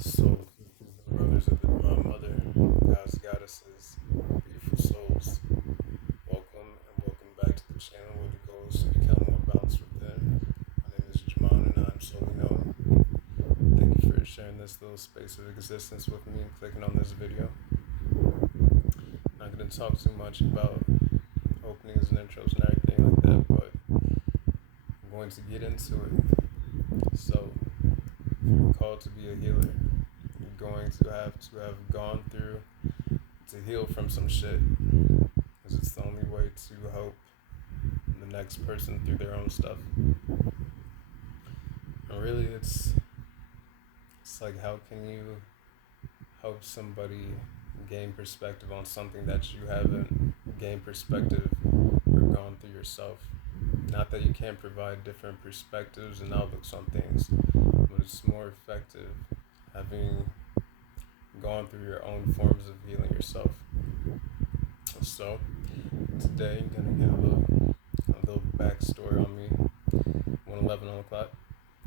So, brothers of my mother, guys, goddesses, beautiful souls, welcome and welcome back to the channel where the goal is to become more balanced within. My name is Jamon and I'm solely known. Thank you for sharing this little space of existence with me and clicking on this video. Not going to talk too much about openings and intros and everything like that, but I'm going to get into it. So, if you're called to be a healer, you're going to have gone through to heal from some shit, because it's the only way to help the next person through their own stuff. And really, it's like, how can you help somebody gain perspective on something that you haven't gained perspective or gone through yourself? Not that you can't provide different perspectives and outlooks on things, but it's more effective having gone through your own forms of healing yourself. So today I'm gonna get a little backstory on me. 111 on the clock.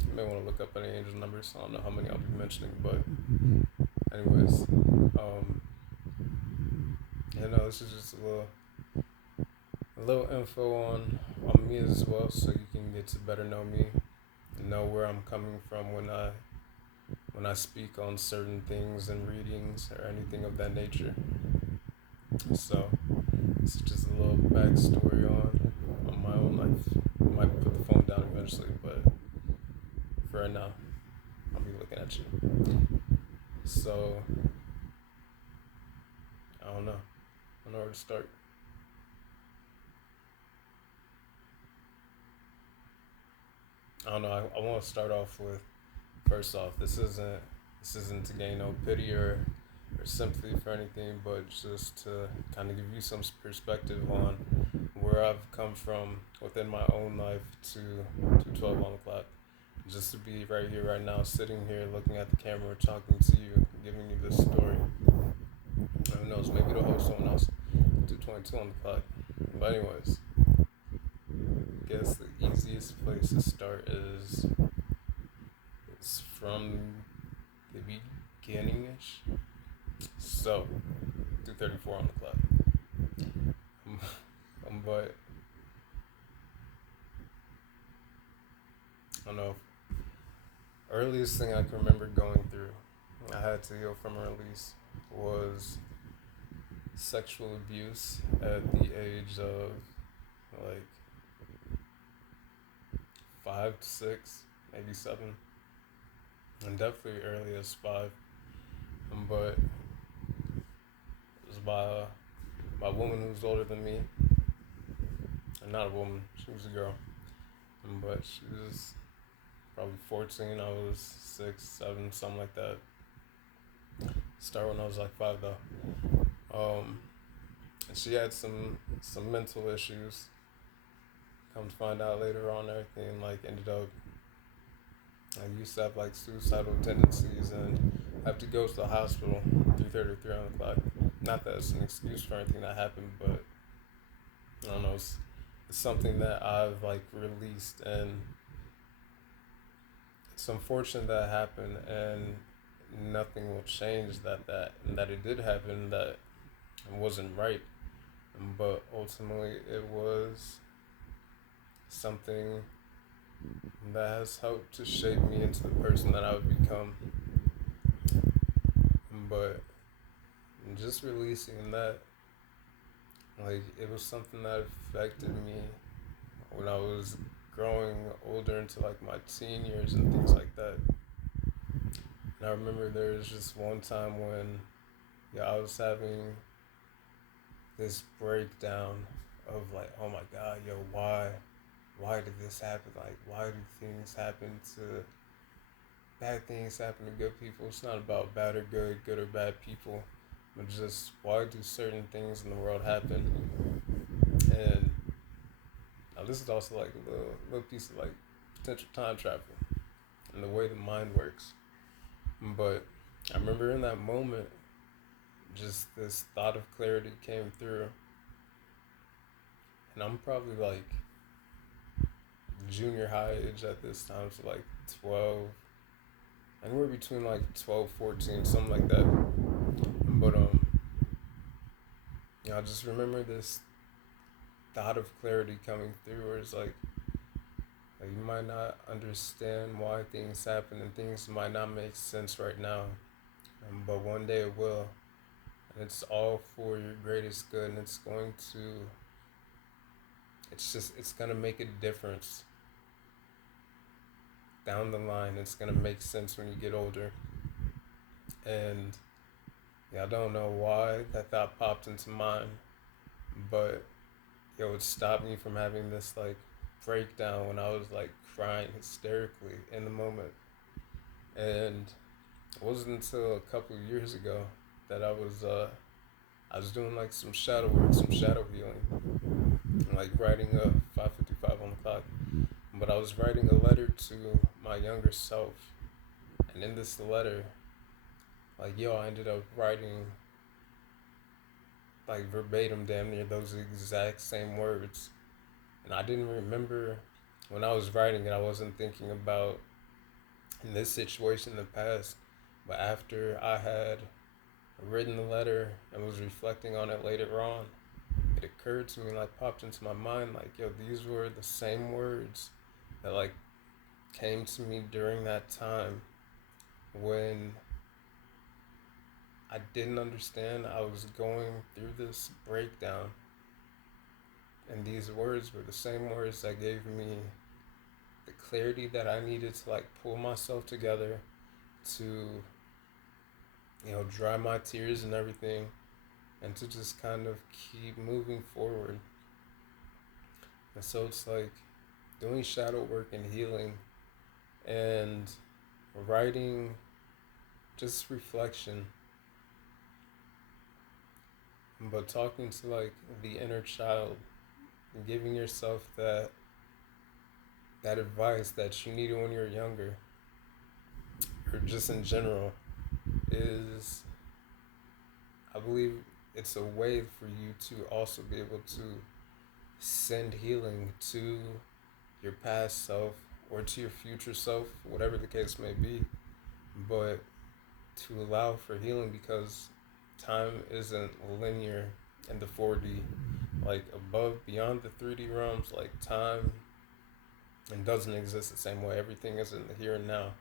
You may want to look up any angel numbers. I don't know how many I'll be mentioning, but anyways, this is just a little info on me as well, so you can get to better know me and know where I'm coming from when I speak on certain things and readings or anything of that nature. So it's just a little backstory on my own life. I might put the phone down eventually, but for right now, I'll be looking at you. So I don't know. I don't know where to start. I don't know. I want to start off with, first off, this isn't to gain no pity or sympathy for anything, but just to kind of give you some perspective on where I've come from within my own life to 12 on the clock. Just to be right here, right now, sitting here, looking at the camera, talking to you, giving you this story. Who knows? Maybe it'll help someone else. 2:22 on the clock. But anyways, I guess the easiest place to start is from the beginning-ish. So, 2:34 on the clock. But I don't know. Earliest thing I can remember going through, I had to heal from release, was sexual abuse at the age of like 5 to 6, maybe 7, and definitely early as 5. But it was by a woman who was older than me. Not a woman, she was a girl. But she was probably 14, I was 6, 7, something like that. Started when I was like 5 though. And she had some mental issues. Come to find out later on, everything like ended up. I used to have like suicidal tendencies and have to go to the hospital 3:33 on the clock. Not that it's an excuse for anything that happened, but I don't know. It's something that I've like released, and it's unfortunate that happened, and nothing will change that it did happen, that it wasn't right, but ultimately it was something that has helped to shape me into the person that I would become. But just releasing that, like, it was something that affected me when I was growing older into like my teen years and things like that. And I remember there was just one time when I was having this breakdown of like, oh my god, why did this happen? Like, why do bad things happen to good people? It's not about bad or good or bad people, but just why do certain things in the world happen? And now this is also like a little piece of like potential time travel and the way the mind works. But I remember in that moment, just this thought of clarity came through, and I'm probably like junior high age at this time, so like 12, anywhere between like 12, 14, something like that. But I just remember this thought of clarity coming through, where it's like you might not understand why things happen and things might not make sense right now, but one day it will, and it's all for your greatest good, and it's gonna make a difference down the line. It's gonna make sense when you get older. And yeah, I don't know why that thought popped into mind, but it would stop me from having this like breakdown when I was like crying hysterically in the moment. And it wasn't until a couple of years ago that I was doing like some shadow work, some shadow healing, like writing a 5:55 on the clock. But I was writing a letter to my younger self, and in this letter, I ended up writing like verbatim, damn near those exact same words. And I didn't remember when I was writing it. I wasn't thinking about in this situation in the past, but after I had written the letter and was reflecting on it later on, it occurred to me, like popped into my mind, like, yo, these were the same words that like came to me during that time when I didn't understand. I was going through this breakdown, and these words were the same words that gave me the clarity that I needed to like pull myself together to, dry my tears and everything, and to just kind of keep moving forward. And so it's like doing shadow work and healing and writing, just reflection, but talking to like the inner child and giving yourself that advice that you needed when you were younger, or just in general, is, I believe, it's a way for you to also be able to send healing to your past self or to your future self, whatever the case may be, but to allow for healing, because time isn't linear in the 4D. Like beyond the 3D realms, like time and doesn't exist the same way. Everything is in the here and now.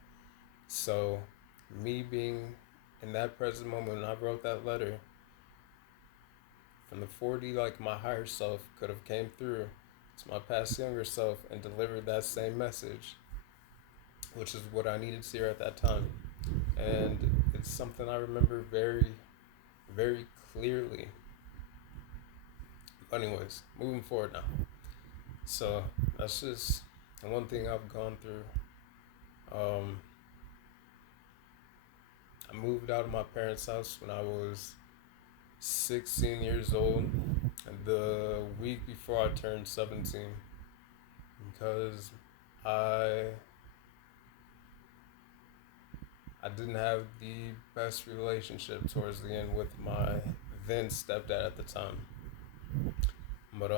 So me being in that present moment when I wrote that letter, from the 4D, like my higher self could have came through to my past younger self and delivered that same message, which is what I needed to hear at that time. And it's something I remember very, very clearly. Anyways, moving forward now. So that's just one thing I've gone through. I moved out of my parents' house when I was 16 years old, the week before I turned 17, because I didn't have the best relationship towards the end with my then stepdad at the time. But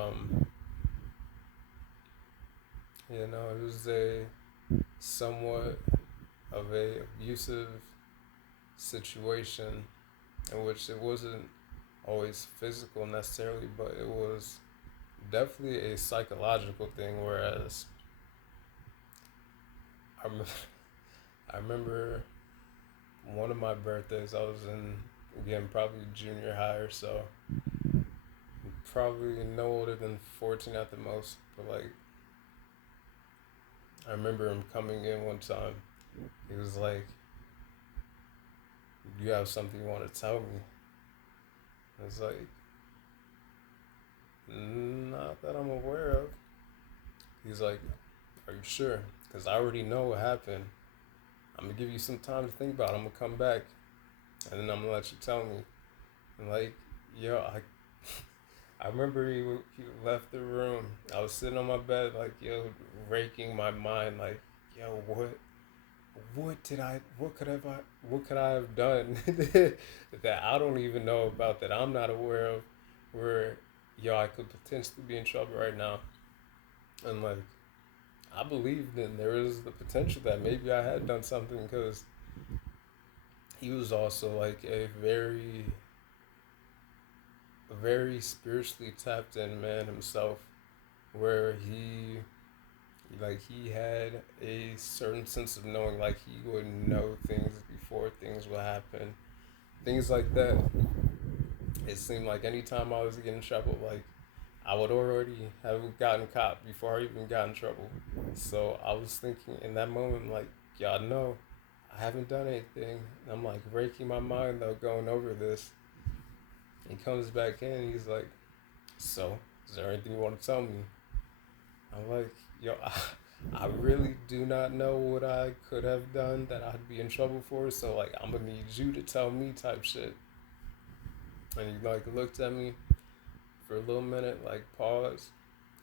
it was a somewhat of a abusive situation, in which it wasn't always physical necessarily, but it was definitely a psychological thing. Whereas I remember one of my birthdays, I was in, again, probably junior high or so, probably no older than 14 at the most, but like I remember him coming in one time. He was like, "You have something you want to tell me?" I was like, "Not that I'm aware of." He's like, "Are you sure? Because I already know what happened. I'm going to give you some time to think about it. I'm going to come back, and then I'm going to let you tell me." And like, I remember he left the room. I was sitting on my bed, like, raking my mind, like, what could I have done that I don't even know about, that I'm not aware of, where, I could potentially be in trouble right now. And like, I believed in there was the potential that maybe I had done something, because he was also like a very spiritually tapped in man himself, where he had a certain sense of knowing, like he would know things before things would happen, things like that. It seemed like anytime I was getting in trouble, like I would already have gotten caught before I even got in trouble. So I was thinking in that moment, like, y'all know, I haven't done anything. And I'm like raking my mind though, going over this. He comes back in, he's like, so, is there anything you want to tell me? I'm like, yo, I really do not know what I could have done that I'd be in trouble for. So like, I'm gonna need you to tell me type shit. And he like looked at me for a little minute, like paused.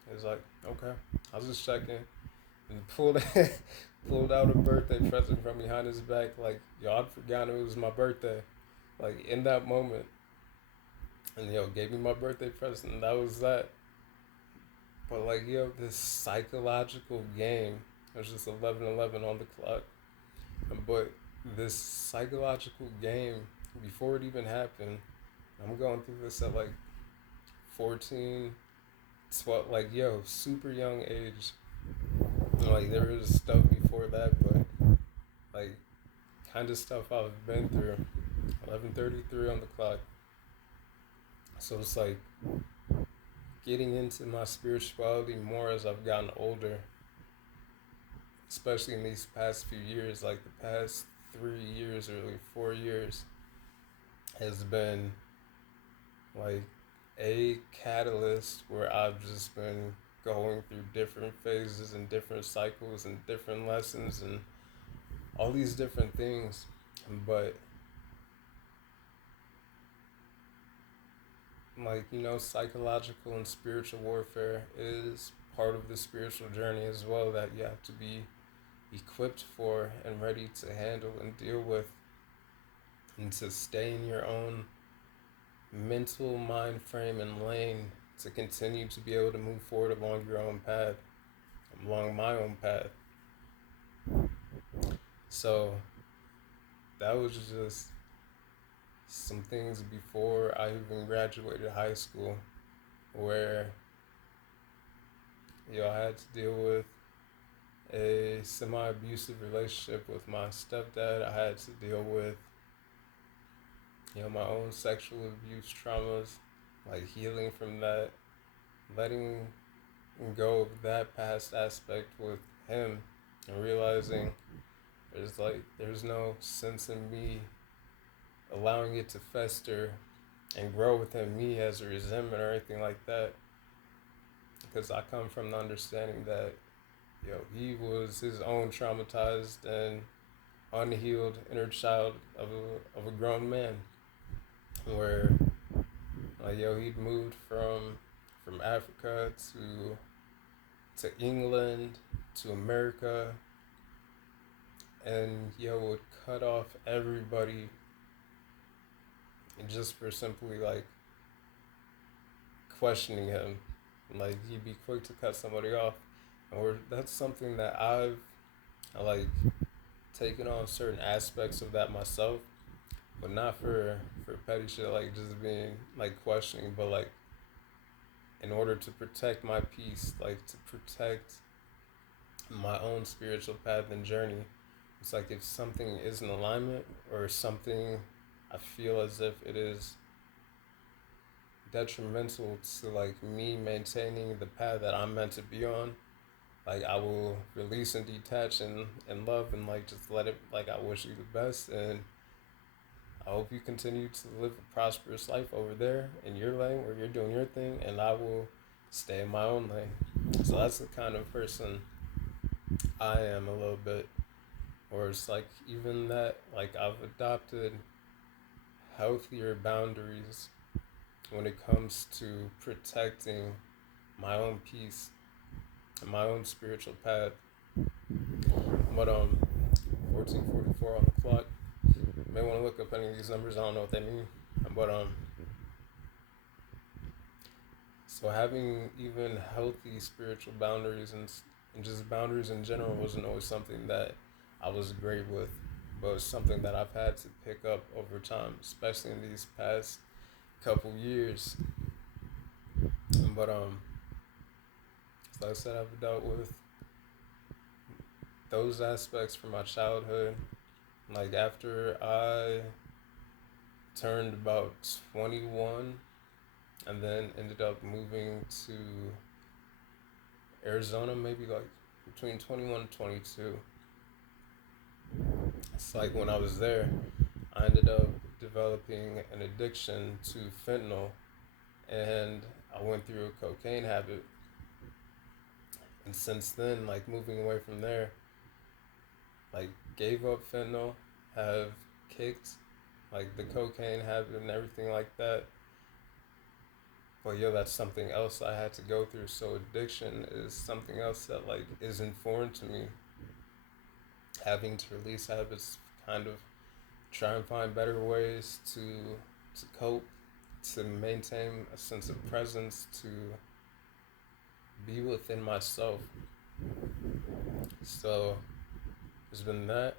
He was like, okay, I was just checking, and pulled out a birthday present from behind his back. Like, yo, I'd forgotten it was my birthday. Like in that moment, and yo, gave me my birthday present. And that was that. But like, yo, this psychological game. It was just 11:11 on the clock. But this psychological game, before it even happened, I'm going through this at like 14, 12, like, yo, super young age. Like, there was stuff before that, but like, kind of stuff I've been through. 11:33 on the clock. So it's like getting into my spirituality more as I've gotten older, especially in these past few years, like the past 3 years or like 4 years, has been like a catalyst where I've just been going through different phases and different cycles and different lessons and all these different things. But like, psychological and spiritual warfare is part of the spiritual journey as well, that you have to be equipped for and ready to handle and deal with, and to stay in your own mental mind frame and lane to continue to be able to move forward along your own path, along my own path. So that was just some things before I even graduated high school, where I had to deal with a semi-abusive relationship with my stepdad. I had to deal with my own sexual abuse traumas, like healing from that, letting go of that past aspect with him, and realizing there's no sense in me allowing it to fester and grow within me as a resentment or anything like that, because I come from the understanding that he was his own traumatized and unhealed inner child of a grown man, where he'd moved from Africa to England to America, and would cut off everybody just for simply like questioning him. Like, he'd be quick to cut somebody off, or that's something that I've like taken on certain aspects of that myself, but not for petty shit, like just being like questioning, but like in order to protect my peace, like to protect my own spiritual path and journey. It's like if something is in alignment, or something I feel as if it is detrimental to like me maintaining the path that I'm meant to be on, like I will release and detach and love, and like just let it, like, I wish you the best, and I hope you continue to live a prosperous life over there in your lane where you're doing your thing, and I will stay in my own lane. So that's the kind of person I am a little bit. Or it's like, even that, like, I've adopted healthier boundaries when it comes to protecting my own peace and my own spiritual path. But 14:44 on the clock. You may want to look up any of these numbers. I don't know what they mean. But so having even healthy spiritual boundaries and just boundaries in general wasn't always something that I was great with. but it's something that I've had to pick up over time, especially in these past couple years. But like I said, I've dealt with those aspects from my childhood. Like after I turned about 21, and then ended up moving to Arizona, maybe like between 21 and 22. It's like when I was there, I ended up developing an addiction to fentanyl, and I went through a cocaine habit. And since then, like moving away from there, like gave up fentanyl, have kicked like the cocaine habit and everything like that. But yo, that's something else I had to go through. So addiction is something else that like isn't foreign to me. Having to release habits, kind of try and find better ways to cope, to maintain a sense of presence, to be within myself. So there's been that.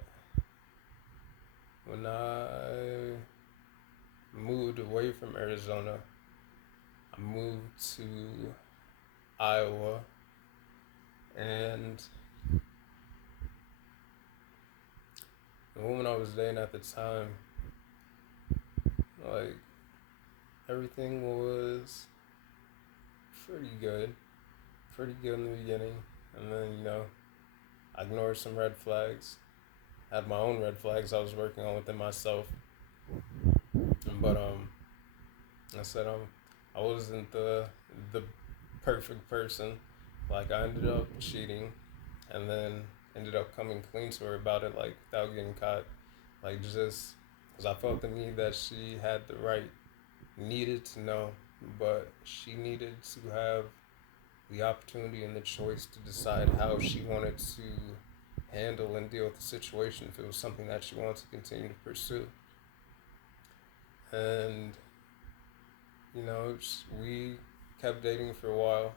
When I moved away from Arizona, I moved to Iowa, and the woman I was dating at the time, like, everything was pretty good. Pretty good in the beginning. And then, I ignored some red flags. Had my own red flags I was working on within myself. But, I said, I wasn't the perfect person. Like, I ended up cheating, and then ended up coming clean to her about it, like, without getting caught. Like, just because I felt the need that she had the right, needed to know, but she needed to have the opportunity and the choice to decide how she wanted to handle and deal with the situation, if it was something that she wanted to continue to pursue. And, we kept dating for a while,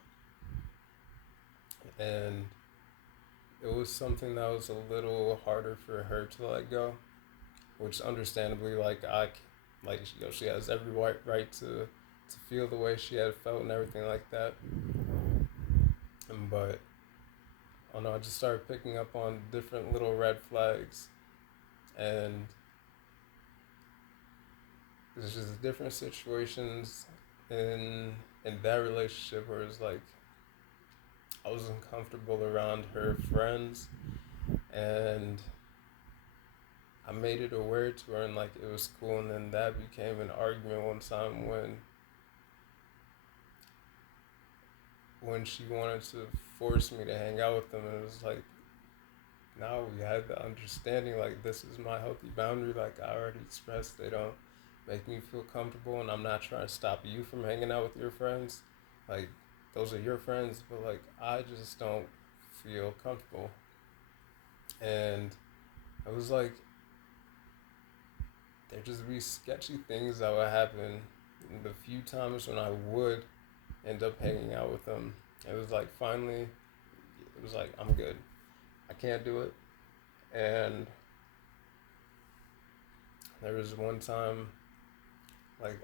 and it was something that was a little harder for her to let go, which understandably, she has every right to feel the way she had felt and everything like that. But I don't know, I just started picking up on different little red flags, and there's just different situations in that relationship where it's like I was uncomfortable around her friends, and I made it aware to her, and like it was cool, and then that became an argument one time when she wanted to force me to hang out with them, and it was like, now we had the understanding, like, this is my healthy boundary, like I already expressed, they don't make me feel comfortable, and I'm not trying to stop you from hanging out with your friends. Like, those are your friends, but like I just don't feel comfortable. And it was like there'd just be sketchy things that would happen. And the few times when I would end up hanging out with them, it was like finally, it was like, I'm good. I can't do it. And there was one time, like,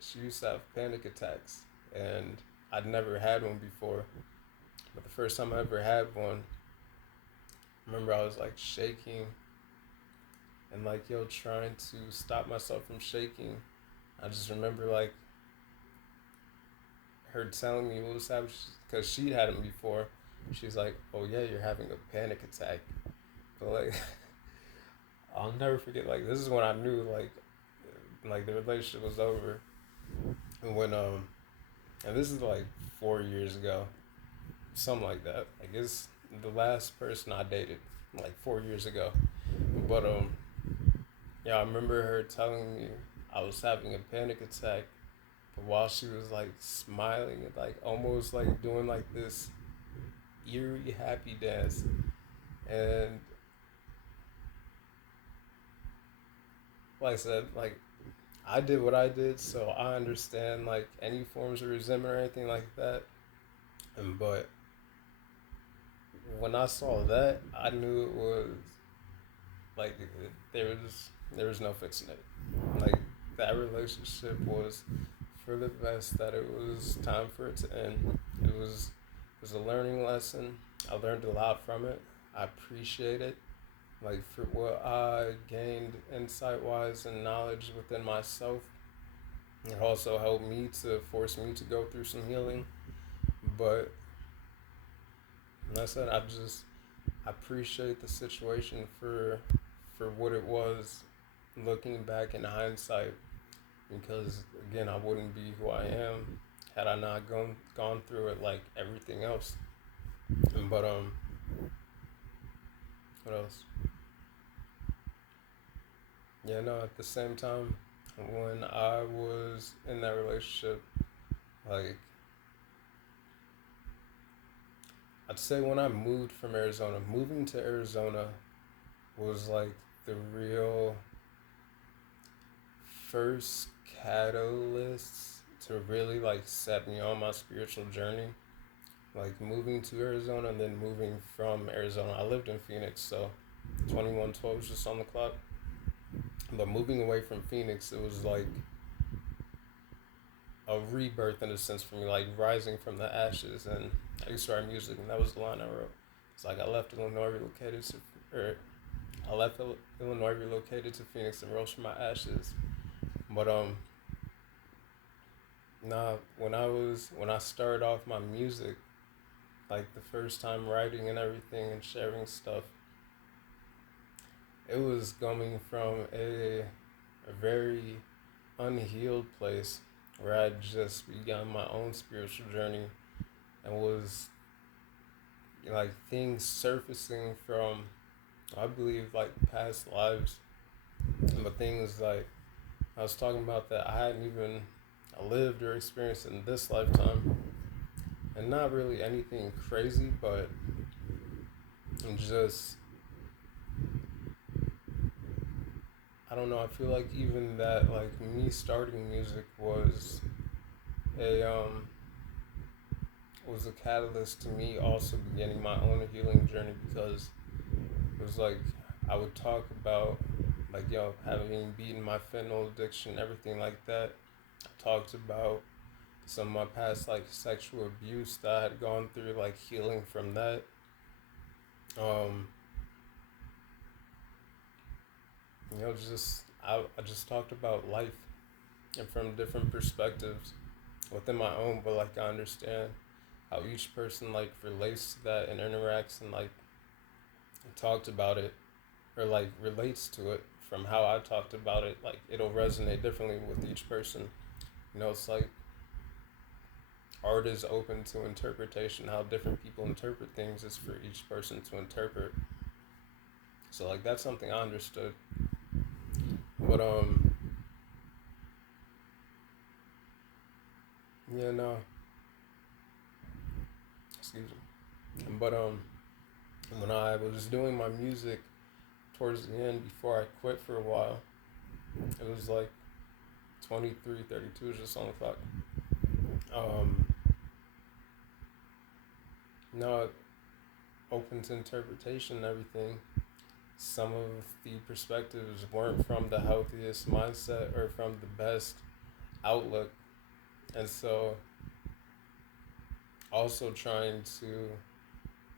she used to have panic attacks, and I'd never had one before. But the first time I ever had one, I remember I was like shaking and like, trying to stop myself from shaking. I just remember like her telling me what was happening, because she'd had them before. She's like, "Oh yeah, you're having a panic attack." But like, I'll never forget. Like, this is when I knew like the relationship was over. And when and this is like 4 years ago, something like that. Like, it's the last person I dated, like 4 years ago. But yeah, I remember her telling me I was having a panic attack, but while she was like smiling and like almost like doing like this eerie happy dance. And like I said, like I did what I did, so I understand like any forms of resentment or anything like that. But when I saw that, I knew it was Like there was no fixing it. Like that relationship was for the best that it was time for it to end. It was a learning lesson. I learned a lot from it. I appreciate it. Like for what I gained insight wise and knowledge within myself. It also helped me to force me to go through some healing. But like I said, I appreciate the situation for what it was looking back in hindsight, because again I wouldn't be who I am had I not gone through it like everything else. But what else? Yeah, no, at the same time when I was in that relationship, like I'd say when I moved from Arizona, moving to Arizona was like the real first catalyst to really like set me on my spiritual journey. Like moving to Arizona and then moving from Arizona. I lived in Phoenix, so 2112 was just on the clock. But moving away from Phoenix, it was like a rebirth in a sense for me, like rising from the ashes. And I used to write music, and that was the line I wrote. It's like I left Illinois, relocated to, or I left Illinois, relocated to Phoenix, and rose from my ashes. But nah, when I started off my music, like the first time writing and everything and sharing stuff, it was coming from a very unhealed place where I'd just begun my own spiritual journey and was like things surfacing from I believe like past lives, but things like I was talking about that I hadn't even lived or experienced in this lifetime, and not really anything crazy, but just I don't know. I feel like even that, like me starting music a was a catalyst to me also beginning my own healing journey, because it was like I would talk about like having beaten my fentanyl addiction, everything like that. I talked about some of my past like sexual abuse that I had gone through, like healing from that. Um, just I just talked about life and from different perspectives within my own, but like I understand how each person like relates to that and interacts and like talked about it or like relates to it from how I talked about it. Like it'll resonate differently with each person. It's like art is open to interpretation. How different people interpret things is for each person to interpret. So like that's something I understood. But yeah, no, excuse me. But when I was doing my music towards the end before I quit for a while, it was like 23:32 is just on the clock. Um, no, open to interpretation and everything. Some of the perspectives weren't from the healthiest mindset or from the best outlook, and so also trying to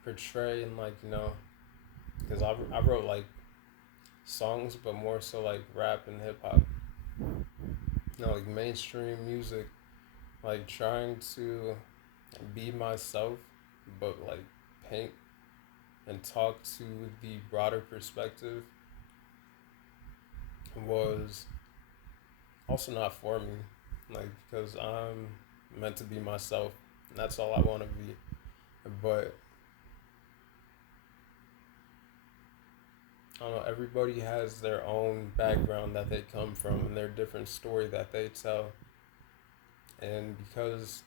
portray and like because I wrote like songs, but more so like rap and hip hop, like mainstream music, like trying to be myself, but like paint and talk to the broader perspective was also not for me, like because I'm meant to be myself, and that's all I want to be. But I don't know. Everybody has their own background that they come from and their different story that they tell, and because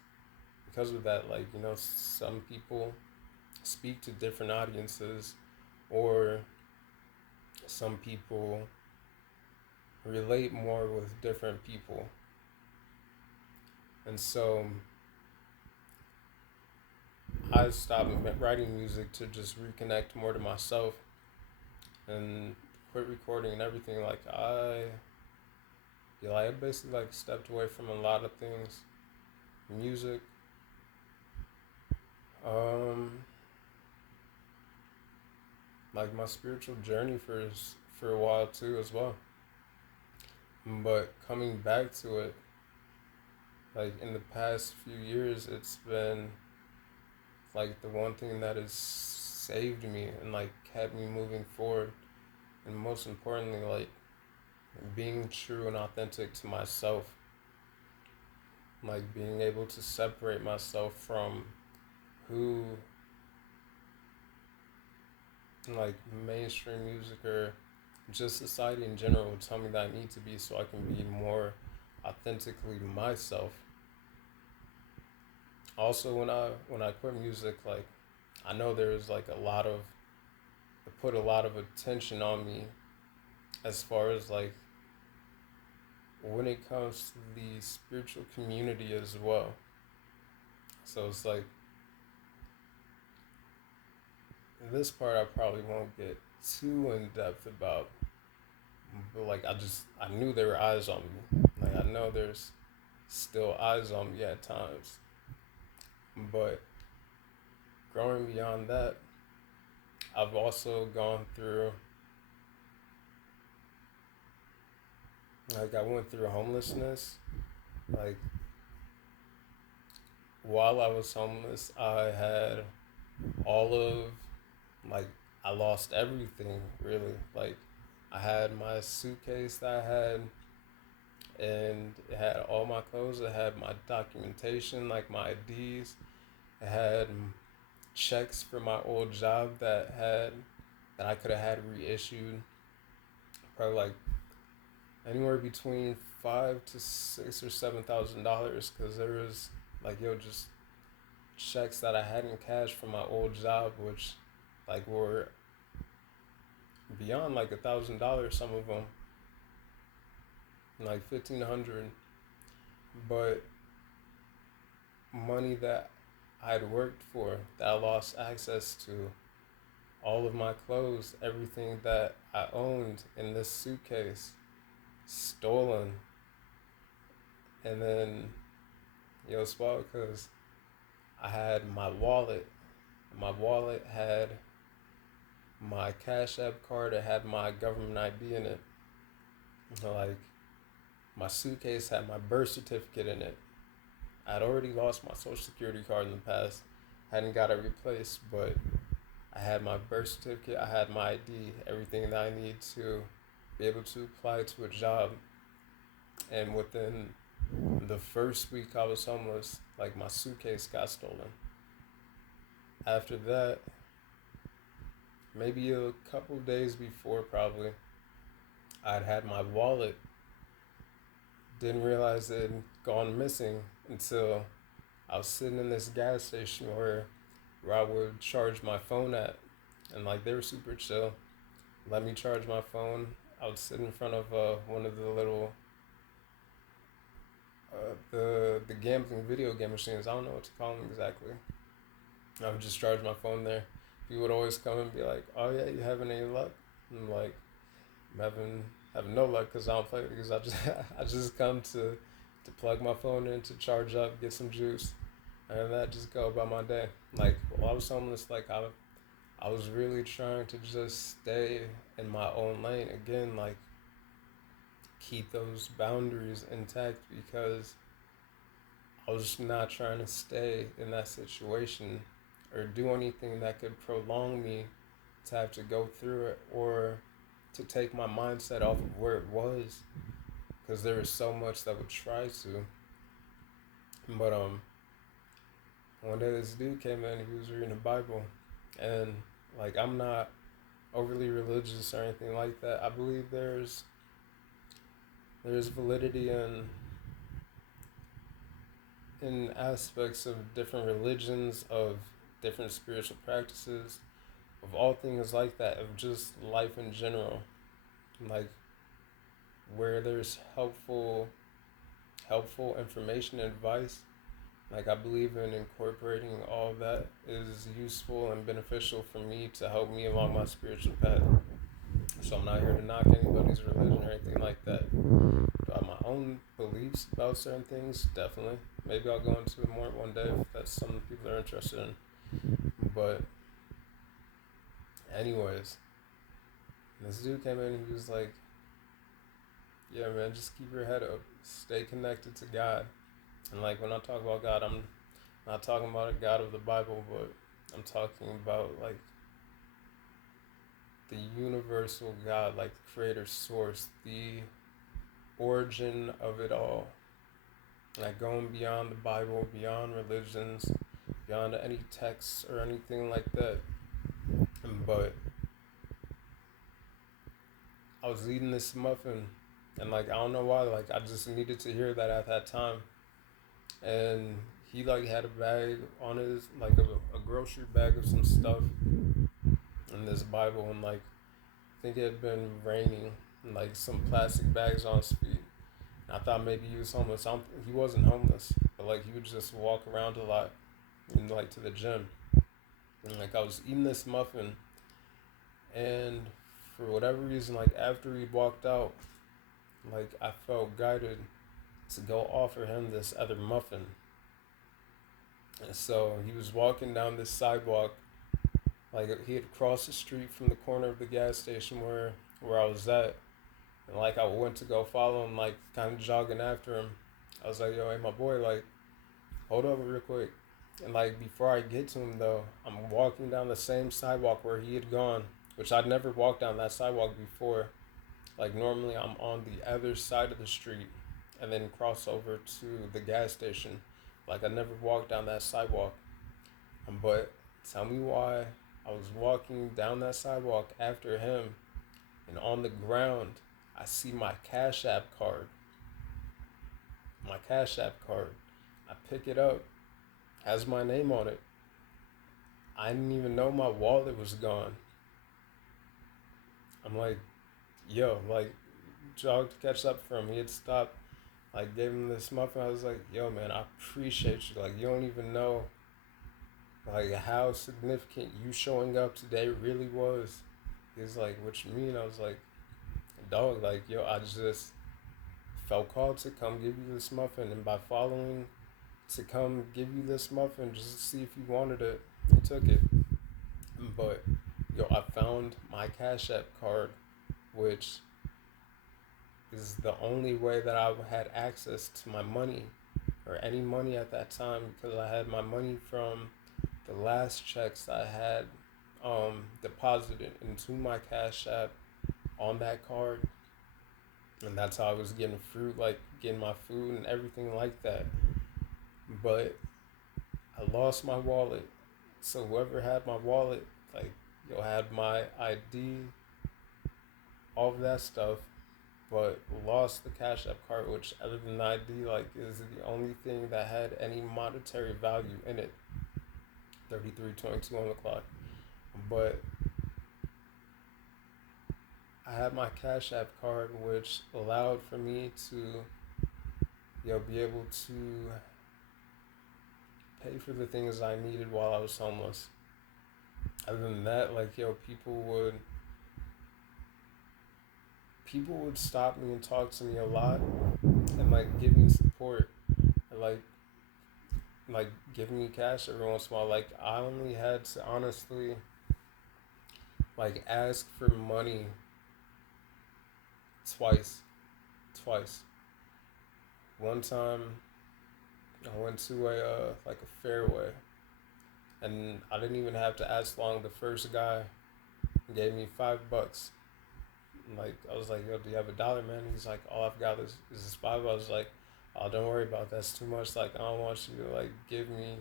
of that, like some people speak to different audiences, or some people relate more with different people, and so I stopped writing music to just reconnect more to myself. And quit recording and everything, like I basically like stepped away from a lot of things, music, um, like my spiritual journey for a while too as well. But coming back to it, like in the past few years, it's been like the one thing that has saved me and like kept me moving forward, and most importantly, like being true and authentic to myself, like being able to separate myself from who like mainstream music or just society in general would tell me that I need to be, so I can be more authentically myself. Also, when I quit music, like I know there's like a lot of, it put a lot of attention on me as far as like when it comes to the spiritual community as well. So it's like this part I probably won't get too in depth about, but like I knew there were eyes on me. Like I know there's still eyes on me at times, but growing beyond that, I've also gone through, like I went through homelessness. Like while I was homeless, I had all of, like I lost everything really. Like I had my suitcase that I had, and it had all my clothes. It had my documentation, like my IDs. It had checks for my old job that I could have had reissued. Probably like anywhere between $5 to $6 or $7,000, because there was like just checks that I had in cash from my old job, which like were beyond like $1,000. Some of them like 1,500, but money that I'd worked for that I lost access to, all of my clothes, everything that I owned in this suitcase, stolen. And then it's wild because I had my wallet. My wallet had my Cash App card. It had my government ID in it. Like my suitcase had my birth certificate in it. I'd already lost my social security card in the past. Hadn't got it replaced, but I had my birth certificate. I had my ID. Everything that I need to be able to apply to a job. And within the first week I was homeless, like my suitcase got stolen. After that, maybe a couple days before, probably, I'd had my wallet. Didn't realize it had gone missing until I was sitting in this gas station where I would charge my phone at, and like they were super chill. Let me charge my phone. I would sit in front of one of the little the gambling video game machines. I don't know what to call them exactly. I would just charge my phone there. People would always come and be like, "Oh yeah, you having any luck?" And I'm like, "I'm having no luck because I don't play, because I just I just come to plug my phone in, to charge up, get some juice, and that just go about my day." Like while I was homeless, like I was really trying to just stay in my own lane again, like keep those boundaries intact, because I was not trying to stay in that situation or do anything that could prolong me to have to go through it, or to take my mindset off of where it was, because there was so much that would try to. But one day this dude came in. He was reading the Bible, and like I'm not overly religious or anything like that. I believe there's validity in aspects of different religions, of different spiritual practices, of all things like that, of just life in general. Like where there's helpful information and advice. Like I believe in incorporating all that is useful and beneficial for me to help me along my spiritual path. So I'm not here to knock anybody's religion or anything like that. Do I have my own beliefs about certain things? Definitely. Maybe I'll go into it more one day if that's something people are interested in. But, anyways, this dude came in and he was like, yeah, man, just keep your head up. Stay connected to God. And, like, when I talk about God, I'm not talking about a God of the Bible, but I'm talking about, like, the universal God, like the creator source, the origin of it all. Like going beyond the Bible, beyond religions, beyond any texts or anything like that. But I was eating this muffin and like I don't know why, like I just needed to hear that at that time. And he like had a bag on his like a grocery bag of some stuff in this Bible and like I think it had been raining and like some plastic bags on his feet. And I thought maybe he was homeless. He wasn't homeless, but like he would just walk around a lot and like to the gym. And like I was eating this muffin and for whatever reason, like after he walked out, like I felt guided to go offer him this other muffin. And so he was walking down this sidewalk, like he had crossed the street from the corner of the gas station where I was at. And like I went to go follow him, like kind of jogging after him. I was like, yo, hey, my boy, like, hold up real quick. And like before I get to him though, I'm walking down the same sidewalk where he had gone, which I'd never walked down that sidewalk before. Like normally I'm on the other side of the street and then cross over to the gas station. Like I never walked down that sidewalk. But tell me why I was walking down that sidewalk after him and on the ground I see my Cash App card. My Cash App card. I pick it up, has my name on it. I didn't even know my wallet was gone. I'm like, yo, like, jog to catch up for him. He had stopped, like, gave him this muffin. I was like, yo, man, I appreciate you. Like, you don't even know, like, how significant you showing up today really was. He's like, what you mean? I was like, dog, like, yo, I just felt called to come give you this muffin. And by following to come give you this muffin just to see if you wanted it, he took it. But, yo, I found my Cash App card, which is the only way that I had access to my money or any money at that time because I had my money from the last checks I had deposited into my Cash App on that card. And that's how I was getting fruit, like getting my food and everything like that. But I lost my wallet. So whoever had my wallet, like, yo, had my ID, all of that stuff, but lost the Cash App card, which other than the ID, like, is the only thing that had any monetary value in it. 33:22 on the clock. But I had my Cash App card, which allowed for me to, be able to pay for the things I needed while I was homeless. Other than that, like, people would stop me and talk to me a lot and like give me support and like give me cash every once in a while. Like I only had to honestly like ask for money twice. One time I went to a like a fairway and I didn't even have to ask long. The first guy gave me $5. Like I was like, yo, do you have $1, man? He's like, all I've got is this $5. I was like, oh, don't worry about that. That's too much. Like I don't want you to like give me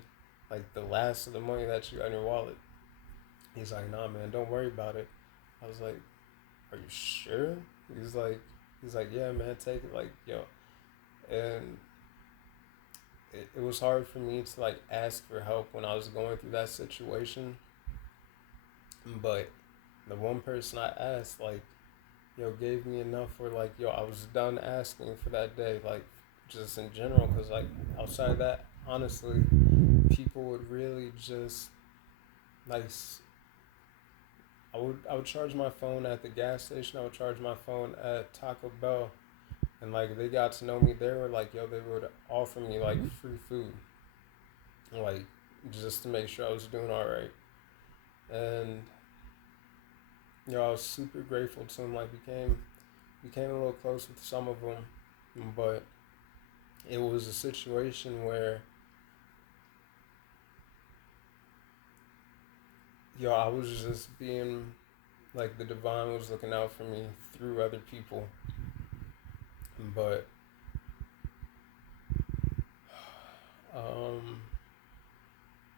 like the last of the money that you got in your wallet. He's like, nah, man, don't worry about it. I was like, are you sure? He's like, yeah, man, take it. Like, yo, and it was hard for me to like ask for help when I was going through that situation. But the one person I asked, like, gave me enough for like, I was done asking for that day, like, just in general, because like outside of that, honestly, people would really just like I would charge my phone at the gas station. I would charge my phone at Taco Bell, and like they got to know me. They were like, yo, they would offer me like free food, like just to make sure I was doing all right. And I was super grateful to them. Like became a little close with some of them, but it was a situation where I was just being like the divine was looking out for me through other people. But um,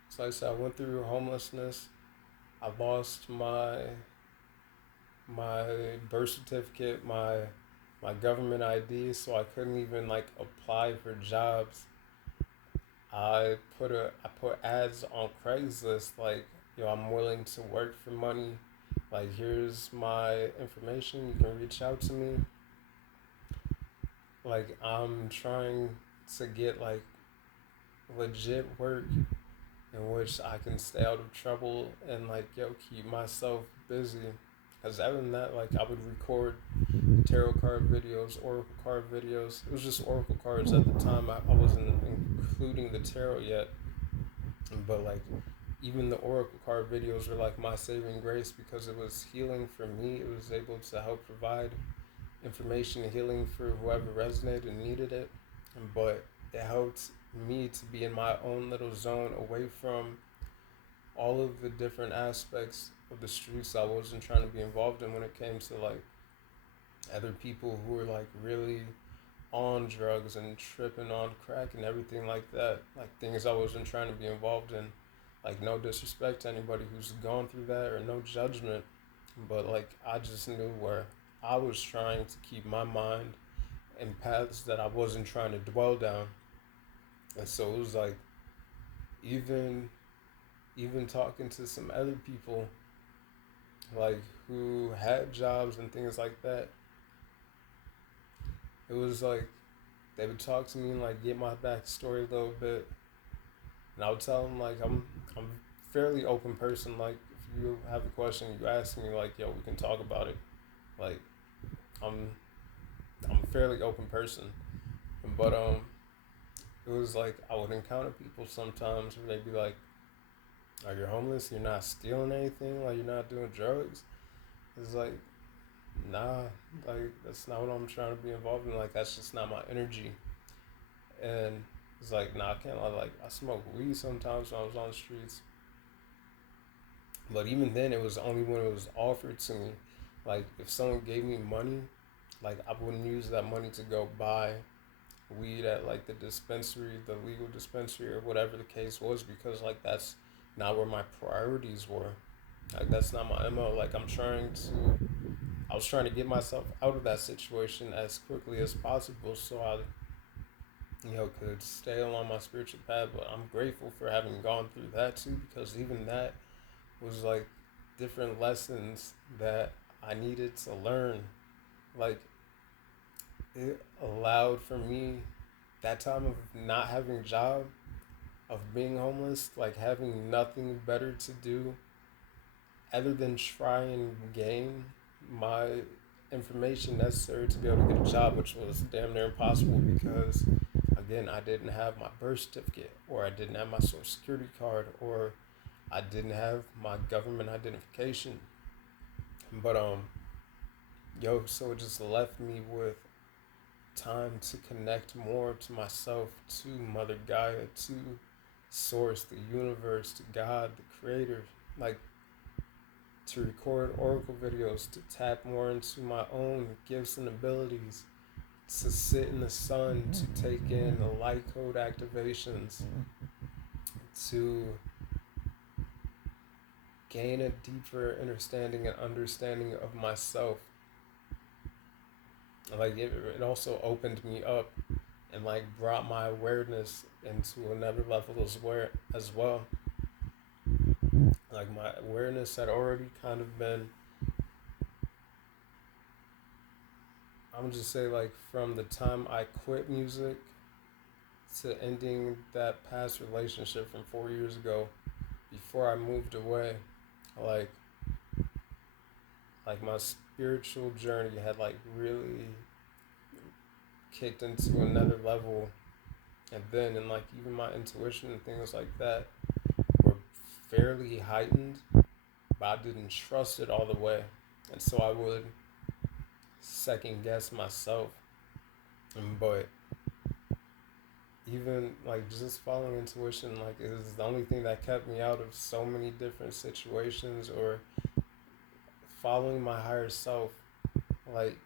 so like I said, I went through homelessness. I lost my birth certificate, my government ID, so I couldn't even like apply for jobs. I put ads on Craigslist like, I'm willing to work for money. Like, here's my information. You can reach out to me. Like, I'm trying to get like legit work in which I can stay out of trouble and like keep myself busy. Cause other than that, like I would record tarot card videos, oracle card videos. It was just oracle cards at the time. I wasn't including the tarot yet, but like even the oracle card videos were like my saving grace because it was healing for me. It was able to help provide information and healing for whoever resonated and needed it, but it helped me to be in my own little zone away from all of the different aspects of the streets I wasn't trying to be involved in when it came to like other people who were like really on drugs and tripping on crack and everything like that. Like things I wasn't trying to be involved in. Like no disrespect to anybody who's gone through that or no judgment. But like I just knew where I was trying to keep my mind in paths that I wasn't trying to dwell down. And so it was like even even talking to some other people like who had jobs and things like that, it was like they would talk to me and like get my backstory a little bit, and I would tell them like I'm a fairly open person. Like if you have a question, you ask me like we can talk about it. Like I'm I'm a fairly open person, but it was like I would encounter people sometimes where they'd be like, "Are you homeless? You're not stealing anything? Like you're not doing drugs?" It's like, nah, like that's not what I'm trying to be involved in. Like that's just not my energy. And it's like, nah, I can't lie. Like I smoke weed sometimes when I was on the streets, but even then, it was only when it was offered to me. Like if someone gave me money, like I wouldn't use that money to go buy weed at like the dispensary, the legal dispensary, or whatever the case was, because like that's not where my priorities were. Like that's not my MO. Like I was trying to get myself out of that situation as quickly as possible so I could stay along my spiritual path. But I'm grateful for having gone through that too, because even that was like different lessons that I needed to learn. Like it allowed for me that time of not having a job, of being homeless, like having nothing better to do other than try and gain my information necessary to be able to get a job, which was damn near impossible because, again, I didn't have my birth certificate, or I didn't have my social security card, or I didn't have my government identification. But so it just left me with time to connect more to myself, to Mother Gaia, to Source, the universe, to God, the Creator, like to record oracle videos, to tap more into my own gifts and abilities, to sit in the sun, to take in the light code activations, to gain a deeper understanding and understanding of myself. Like it also opened me up and like brought my awareness into another level as well. Like my awareness had already kind of been, I'm just say like from the time I quit music to ending that past relationship from 4 years ago before I moved away, like like my spiritual journey had like really kicked into another level, and then and like even my intuition and things like that were fairly heightened, but I didn't trust it all the way, and so I would second guess myself. But even like just following intuition, like it was the only thing that kept me out of so many different situations, or following my higher self, like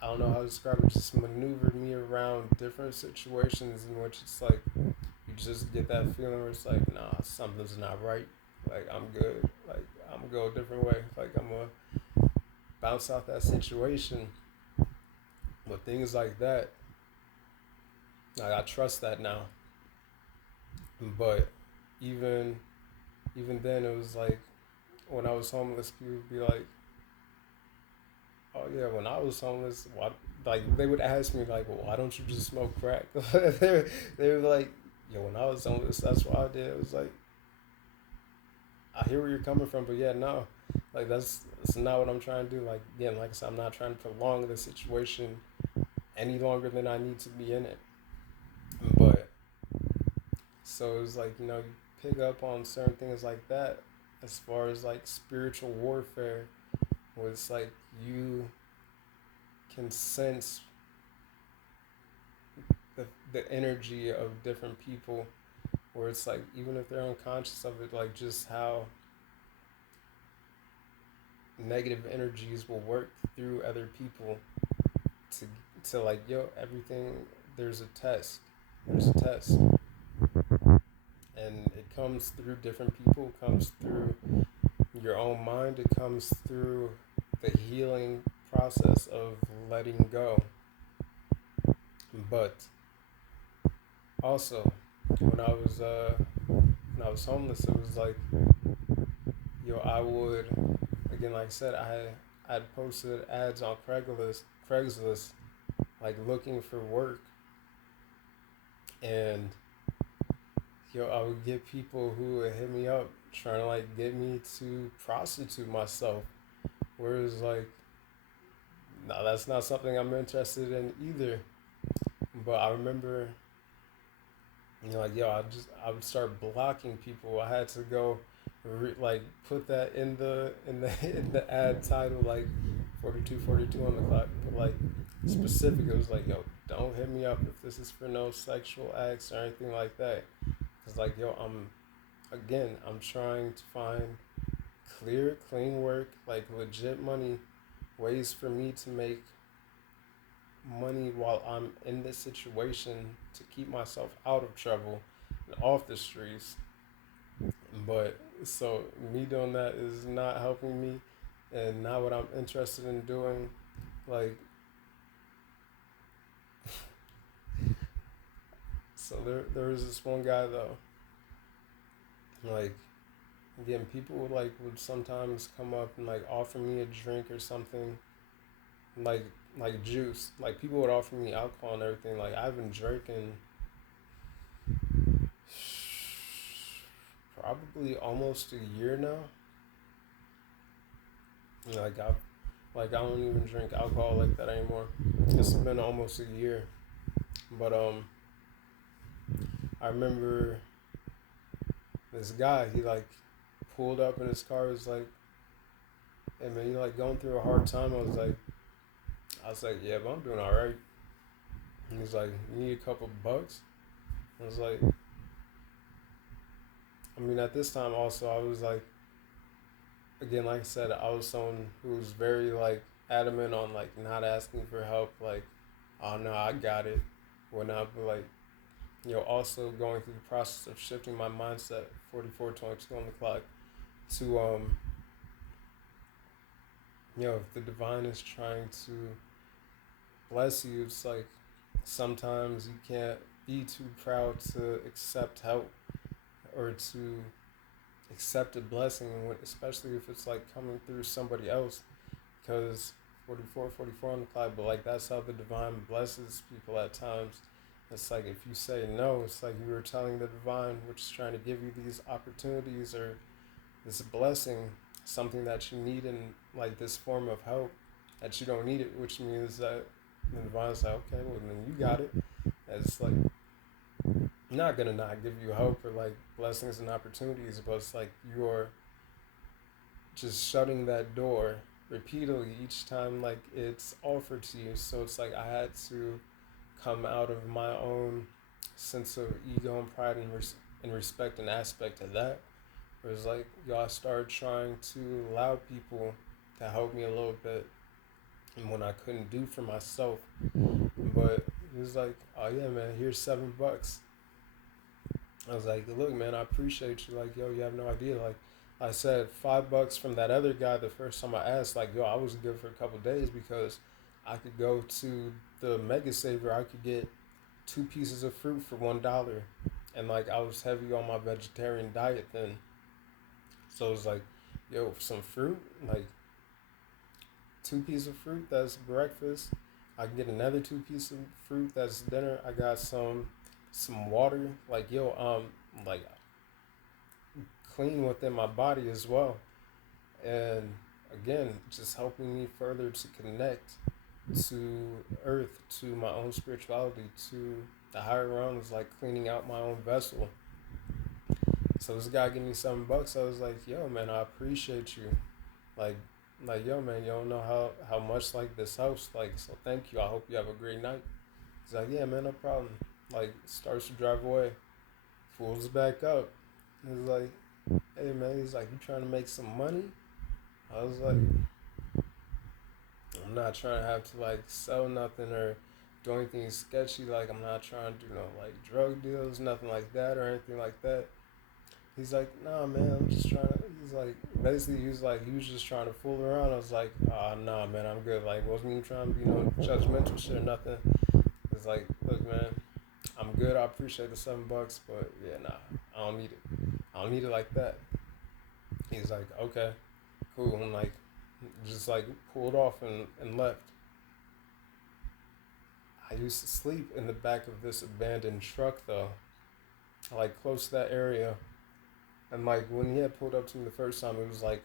I don't know how to describe it, just maneuvered me around different situations in which it's like you just get that feeling where it's like, nah, something's not right. Like I'm good. Like I'm gonna go a different way. Like I'm gonna bounce off that situation. But things like that, like I trust that now. But even even then, it was like when I was homeless, people would be like, "Oh yeah, when I was homeless, why?" Like they would ask me like, well, "Why don't you just smoke crack?" They were like, "Yo, when I was homeless, that's what I did." It was like, I hear where you're coming from, but yeah, no, like that's not what I'm trying to do. Like again, like I said, I'm not trying to prolong the situation any longer than I need to be in it. But so it's like you pick up on certain things like that, as far as like spiritual warfare, where it's like you can sense the energy of different people, where it's like even if they're unconscious of it, like just how negative energies will work through other people to like everything. There's a test, and it comes through different people, comes through your own mind, it comes through the healing process of letting go. But also, when I was homeless, it was like I would, again, like I said, I'd posted ads on Craigslist, like looking for work, and I would get people who would hit me up trying to like get me to prostitute myself. Whereas like, no, that's not something I'm interested in either. But I remember, like I would start blocking people. I had to go, like put that in the ad title, like 42 on the clock. But like specific, it was like, don't hit me up if this is for no sexual acts or anything like that. Cause like I'm trying to find clear, clean work, like legit money, ways for me to make money while I'm in this situation to keep myself out of trouble and off the streets. But so me doing that is not helping me and not what I'm interested in doing. Like, so there was this one guy though, like again, people would sometimes come up and like offer me a drink or something, like juice. Like people would offer me alcohol and everything. Like I've been drinking probably almost a year now. I don't even drink alcohol like that anymore. It's been almost a year. But I remember this guy, he like pulled up in his car, was like, "Hey man, you like going through a hard time?" I was like, "Yeah, but I'm doing alright." And he's like, "You need a couple bucks?" I was like, I mean, at this time also, I was like, again, like I said, I was someone who was very like adamant on like not asking for help. Like, oh no, I got it, whatnot. But like, also going through the process of shifting my mindset, 44:22 on the clock, to if the divine is trying to bless you, it's like sometimes you can't be too proud to accept help or to accept a blessing, especially if it's like coming through somebody else. Because 44 on the clock, but like that's how the divine blesses people at times. It's like if you say no, it's like you were telling the divine, which is trying to give you these opportunities or this blessing, something that you need in like this form of help that you don't need it, which means that the divine's like, okay, well then you got it. And it's like not gonna not give you hope or like blessings and opportunities, but it's like you're just shutting that door repeatedly each time like it's offered to you. So it's like I had to come out of my own sense of ego and pride and respect and aspect of that. Where it's like, yo, I started trying to allow people to help me a little bit and when I couldn't do for myself. But he was like, oh yeah, man, here's $7. I was like, look, man, I appreciate you. Like, yo, you have no idea. Like, I said $5 from that other guy the first time I asked. Like, yo, I was good for a couple of days because I could go to the Mega Saver. I could get 2 pieces of fruit for $1, and like I was heavy on my vegetarian diet then. So it was like, yo, some fruit, like 2 pieces of fruit. That's breakfast. I can get another 2 pieces of fruit. That's dinner. I got some water. Like yo, like clean within my body as well. And again, just helping me further to connect to earth, to my own spirituality, to the higher realms, like cleaning out my own vessel. So this guy gave me $7. I was like, yo, man, I appreciate you. Like, like, yo, man, you don't know how much like this helps. Like, so thank you. I hope you have a great night. He's like, yeah, man, no problem. Like, starts to drive away. Pulls back up. He's like, hey, man. He's like, you trying to make some money? I was like, I'm not trying to have to like sell nothing or do anything sketchy. Like, I'm not trying to do no like drug deals, nothing like that or anything like that. He's like, nah, man, I'm just trying to. He's like, basically, he was just trying to fool around. I was like, nah, man, I'm good. Like, wasn't even trying to be no judgmental shit or nothing. It's like, look, man, I'm good. I appreciate the $7, but yeah, nah, I don't need it. I don't need it like that. He's like, okay, cool. And like, just like pulled off and left. I used to sleep in the back of this abandoned truck though, like close to that area. And like when he had pulled up to me the first time, it was like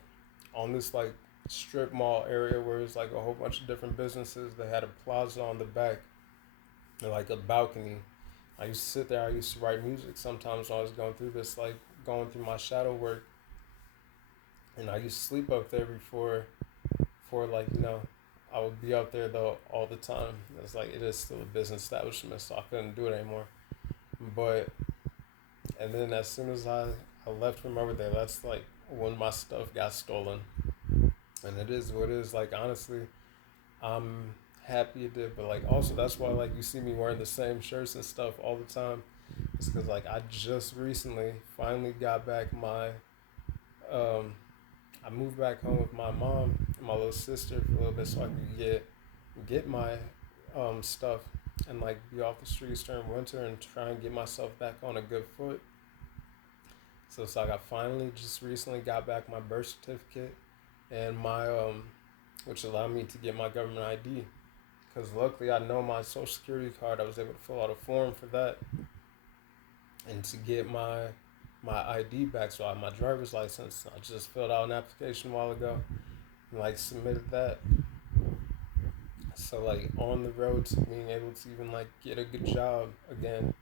on this like strip mall area where it was like a whole bunch of different businesses. They had a plaza on the back and like a balcony. I used to sit there. I used to write music sometimes when I was going through this, like going through my shadow work. And I used to sleep up there before like I would be up there though all the time. It's like it is still a business establishment, so I couldn't do it anymore. But and then as soon as I left from over there, that's like when my stuff got stolen. And it is what it is. Like honestly, I'm happy it did, but like also that's why like you see me wearing the same shirts and stuff all the time. It's because like I just recently finally got back my um I moved back home with my mom and my little sister for a little bit so I could get my stuff and like be off the streets during winter and try and get myself back on a good foot. So it's like I finally just recently got back my birth certificate and my which allowed me to get my government ID. Because luckily I know my social security card. I was able to fill out a form for that and to get my ID back. So I have my driver's license. I just filled out an application a while ago and like submitted that. So like on the road to being able to even like get a good job again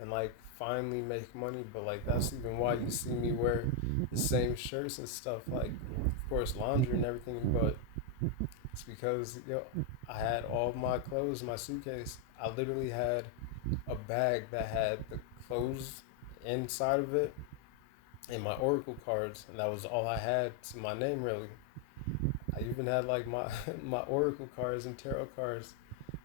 and like finally make money. But like that's even why you see me wear the same shirts and stuff. Like of course laundry and everything, but it's because I had all my clothes in my suitcase. I literally had a bag that had the clothes inside of it and my Oracle cards, and that was all I had to my name really. I even had like my my Oracle cards and tarot cards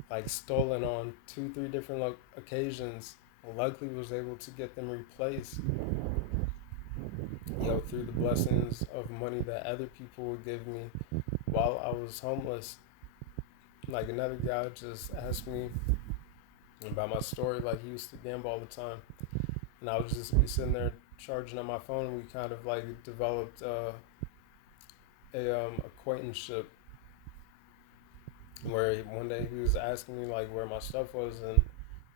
like stolen on 2, 3 different occasions. Luckily, was able to get them replaced. Through the blessings of money that other people would give me while I was homeless. Like another guy just asked me about my story. Like he used to gamble all the time, and I would just be sitting there charging on my phone. And we kind of like developed a acquaintanceship where one day he was asking me like where my stuff was, and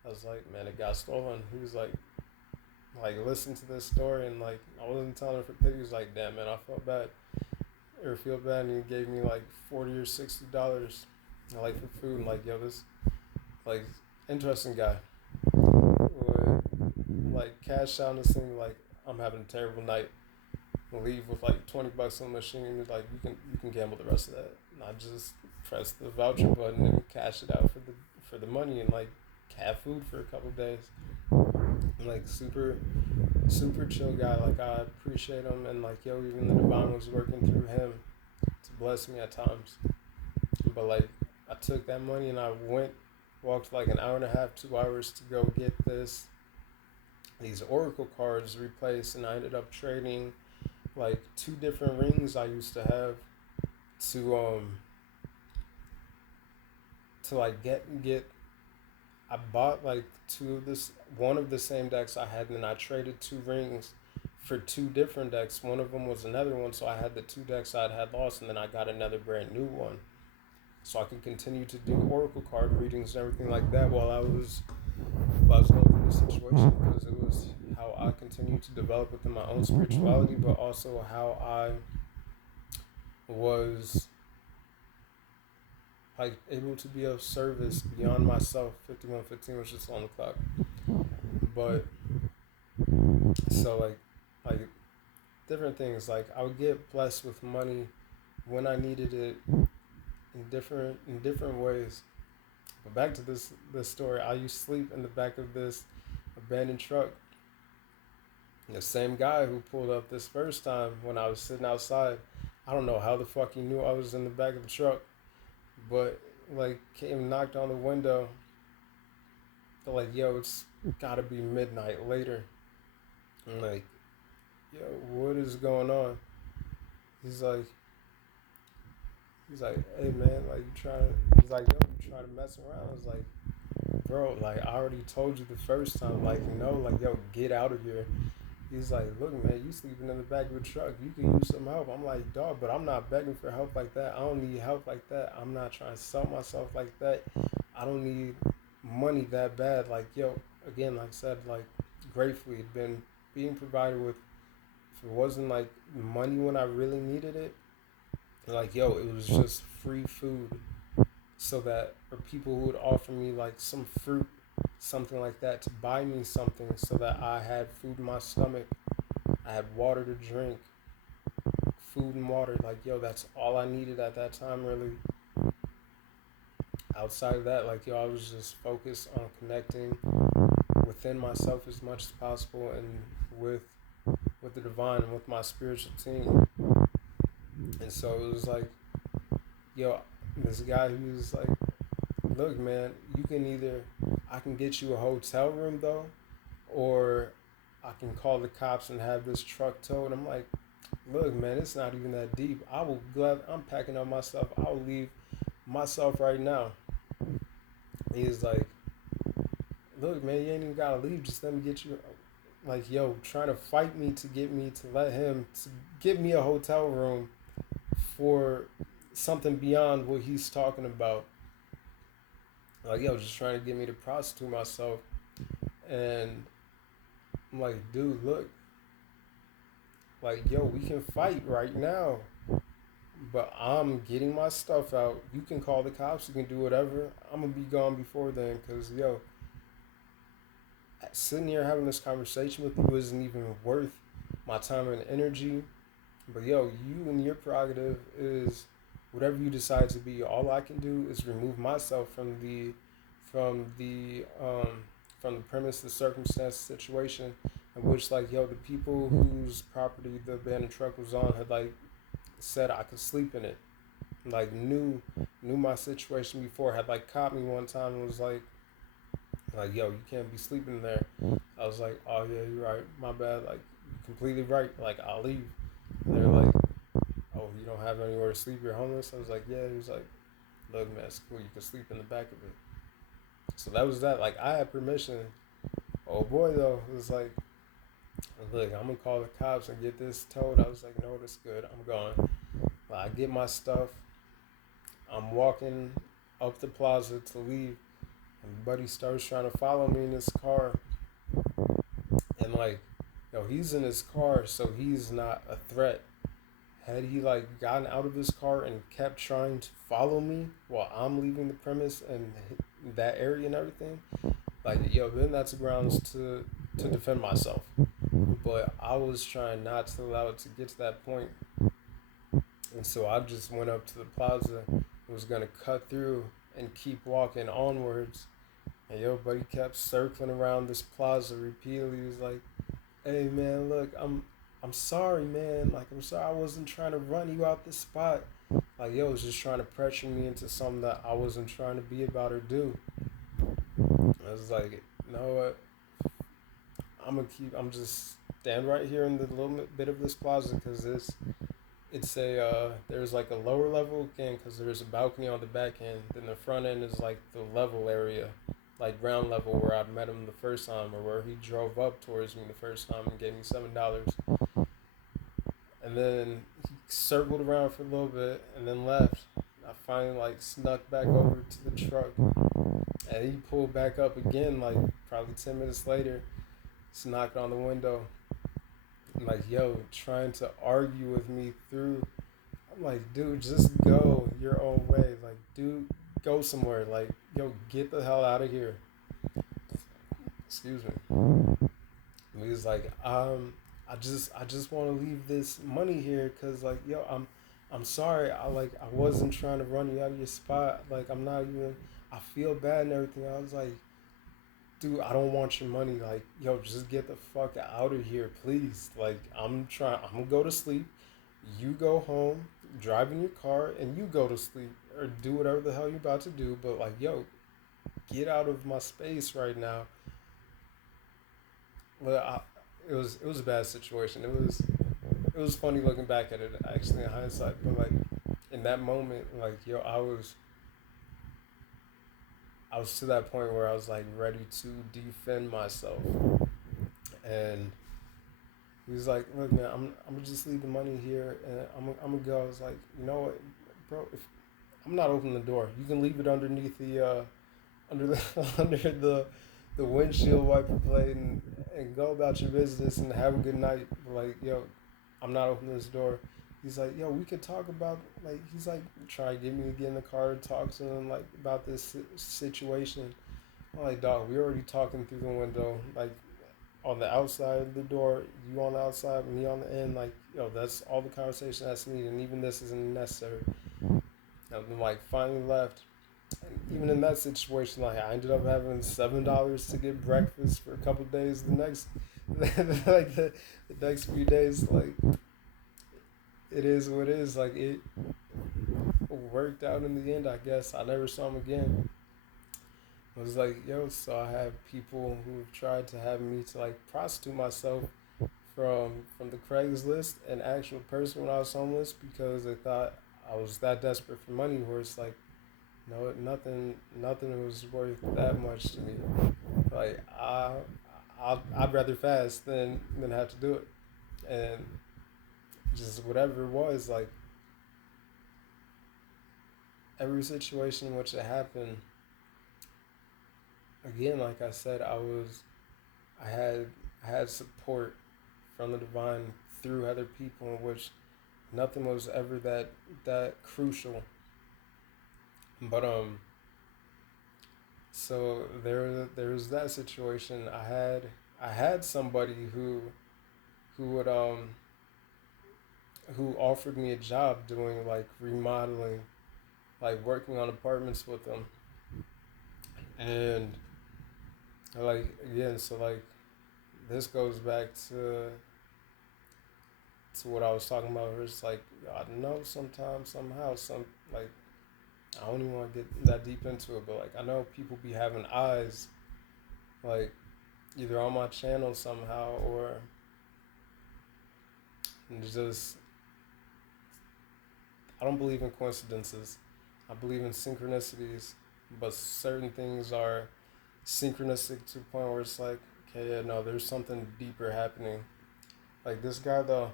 I was like, man, it got stolen. He was like listen to this story, and like I wasn't telling him for pity. He was like, damn, man, I felt bad. airfield band, and he gave me like $40 or $60, like for food. And like, yo, this like interesting guy. Would like cash out this thing like I'm having a terrible night. And leave with like $20 on the machine. And like you can gamble the rest of that. And I just press the voucher button and cash it out for the money and like have food for a couple of days. Like super chill guy. Like I appreciate him, and like yo, even the divine was working through him to bless me at times. But like I took that money and I walked like an hour and a half, 2 hours to go get these oracle cards replaced, and I ended up trading like 2 different rings I used to have to like get I bought like one of the same decks I had, and then I traded 2 rings for 2 different decks. One of them was another one, so I had the 2 decks I had lost, and then I got another brand new one, so I could continue to do oracle card readings and everything like that while I was going through the situation, because it was how I continued to develop within my own spirituality, but also how I was like able to be of service beyond myself. 51:15 was just on the clock. But so like different things, like I would get blessed with money when I needed it in different ways. But back to this story, I used to sleep in the back of this abandoned truck. And the same guy who pulled up this first time when I was sitting outside, I don't know how the fuck he knew I was in the back of the truck, but like came and knocked on the window. They're like, yo, it's gotta be midnight later. I'm like, yo, what is going on? He's like, hey man, like you trying? He's like, yo, you trying to mess around? I was like, bro, like I already told you the first time, like no, like yo, get out of here. He's like, look, man, you sleeping in the back of a truck. You can use some help. I'm like, dog, but I'm not begging for help like that. I don't need help like that. I'm not trying to sell myself like that. I don't need money that bad. Like, yo, again, like I said, like, gratefully, it'd been being provided with. If it wasn't like money when I really needed it, like, yo, it was just free food. So that, or people who would offer me like some fruit, something like that, to buy me something so that I had food in my stomach, I had water to drink, food and water. Like, yo, that's all I needed at that time, really. Outside of that, like, yo, I was just focused on connecting within myself as much as possible, and with the divine and with my spiritual team. And so it was like, yo, this guy who was like, look, man, you can either, I can get you a hotel room though, or I can call the cops and have this truck towed. I'm like, look, man, it's not even that deep. I'm packing up my stuff. I'll leave myself right now. He's like, look, man, you ain't even gotta leave. Just let me get you. Like, yo, trying to fight me to get me to let him to get me a hotel room for something beyond what he's talking about. Like, yo, just trying to get me to prostitute myself. And I'm like, dude, look. Like, yo, we can fight right now. But I'm getting my stuff out. You can call the cops. You can do whatever. I'm going to be gone before then. Because, yo, sitting here having this conversation with you isn't even worth my time and energy. But, yo, you and your prerogative is whatever you decide to be. All I can do is remove myself from the premise, the circumstance, situation in which, like, yo, the people whose property the abandoned truck was on had, like, said I could sleep in it. Like, knew my situation before, had, like, caught me one time and was like, yo, you can't be sleeping there. I was like, oh, yeah, you're right. My bad. Like, you're completely right. Like, I'll leave. And they're like, oh, you don't have anywhere to sleep? You're homeless? I was like, yeah. He was like, look, man, it's cool. You can sleep in the back of it. So that was that. Like, I had permission. Oh, boy, though, it was like, look, I'm going to call the cops and get this towed. I was like, no, that's good. I'm going. I get my stuff. I'm walking up the plaza to leave. And buddy starts trying to follow me in his car. And, like, yo, he's in his car, so he's not a threat. had he like gotten out of his car and kept trying to follow me while I'm leaving the premise and that area and everything, like yo, then that's grounds to defend myself. But I was trying not to allow it to get to that point, and so I just went up to the plaza, was gonna cut through and keep walking onwards. And yo, buddy kept circling around this plaza repeatedly. He was like, "Hey man, look, I'm sorry, man. Like I'm sorry, I wasn't trying to run you out this spot. Like yo, it was just trying to pressure me into something that I wasn't trying to be about or do." I was like, "You know what? I'm just stand right here in the little bit of this plaza because it's a there's like a lower level again because there's a balcony on the back end. Then the front end is like the level area, like ground level where I met him the first time or where he drove up towards me the first time and gave me $7. And then he circled around for a little bit and then left. I finally like snuck back over to the truck and he pulled back up again like probably 10 minutes later. Just knocked on the window. I'm like, yo, trying to argue with me through. I'm like, dude, just go your own way. Like, dude, go somewhere. Like, yo, get the hell out of here. Excuse me. And he was like, I just want to leave this money here, cause like, yo, I'm sorry. I wasn't trying to run you out of your spot. Like, I'm not even. I feel bad and everything. I was like, dude, I don't want your money. Like, yo, just get the fuck out of here, please. Like, I'm trying. I'm gonna go to sleep. You go home, drive in your car, and you go to sleep or do whatever the hell you're about to do. But like, yo, get out of my space right now. But it was a bad situation. It was funny looking back at it actually in hindsight. But like in that moment, like yo, I was to that point where I was like ready to defend myself, and he was like, "Look, man, I'm gonna just leave the money here, and I'm gonna go." I was like, "You know what, bro? If I'm not opening the door, you can leave it underneath the under the under the windshield wiper blade and go about your business and have a good night." But like, yo, I'm not opening this door. He's like, yo, we could talk about like he's like try to get me to get in the car to talk to him like about this situation. I'm like, dog, we already talking through the window, like on the outside of the door, you on the outside, me on the end, like, yo, that's all the conversation that's needed, and even this isn't necessary. And then like finally left. And even in that situation, like I ended up having $7 to get breakfast for a couple of days. The next, like the next few days, like it is what it is. Like it worked out in the end. I guess I never saw him again. It was like, yo, so I have people who've tried to have me to like prostitute myself from the Craigslist and actual person when I was homeless because they thought I was that desperate for money. Where it's like, no, nothing was worth that much to me. Like I'd rather fast than have to do it, and just whatever it was, like every situation in which it happened. Again, like I said, I had I had support from the divine through other people, in which nothing was ever that crucial. But so there was that situation. I had somebody who who offered me a job doing like remodeling, like working on apartments with them, and like again, so like this goes back to what I was talking about. Where it's like I know sometimes somehow some like I don't even want to get that deep into it, but like I know people be having eyes like either on my channel somehow or just I don't believe in coincidences. I believe in synchronicities, but certain things are synchronistic to the point where it's like, okay, yeah, no, there's something deeper happening. Like this guy though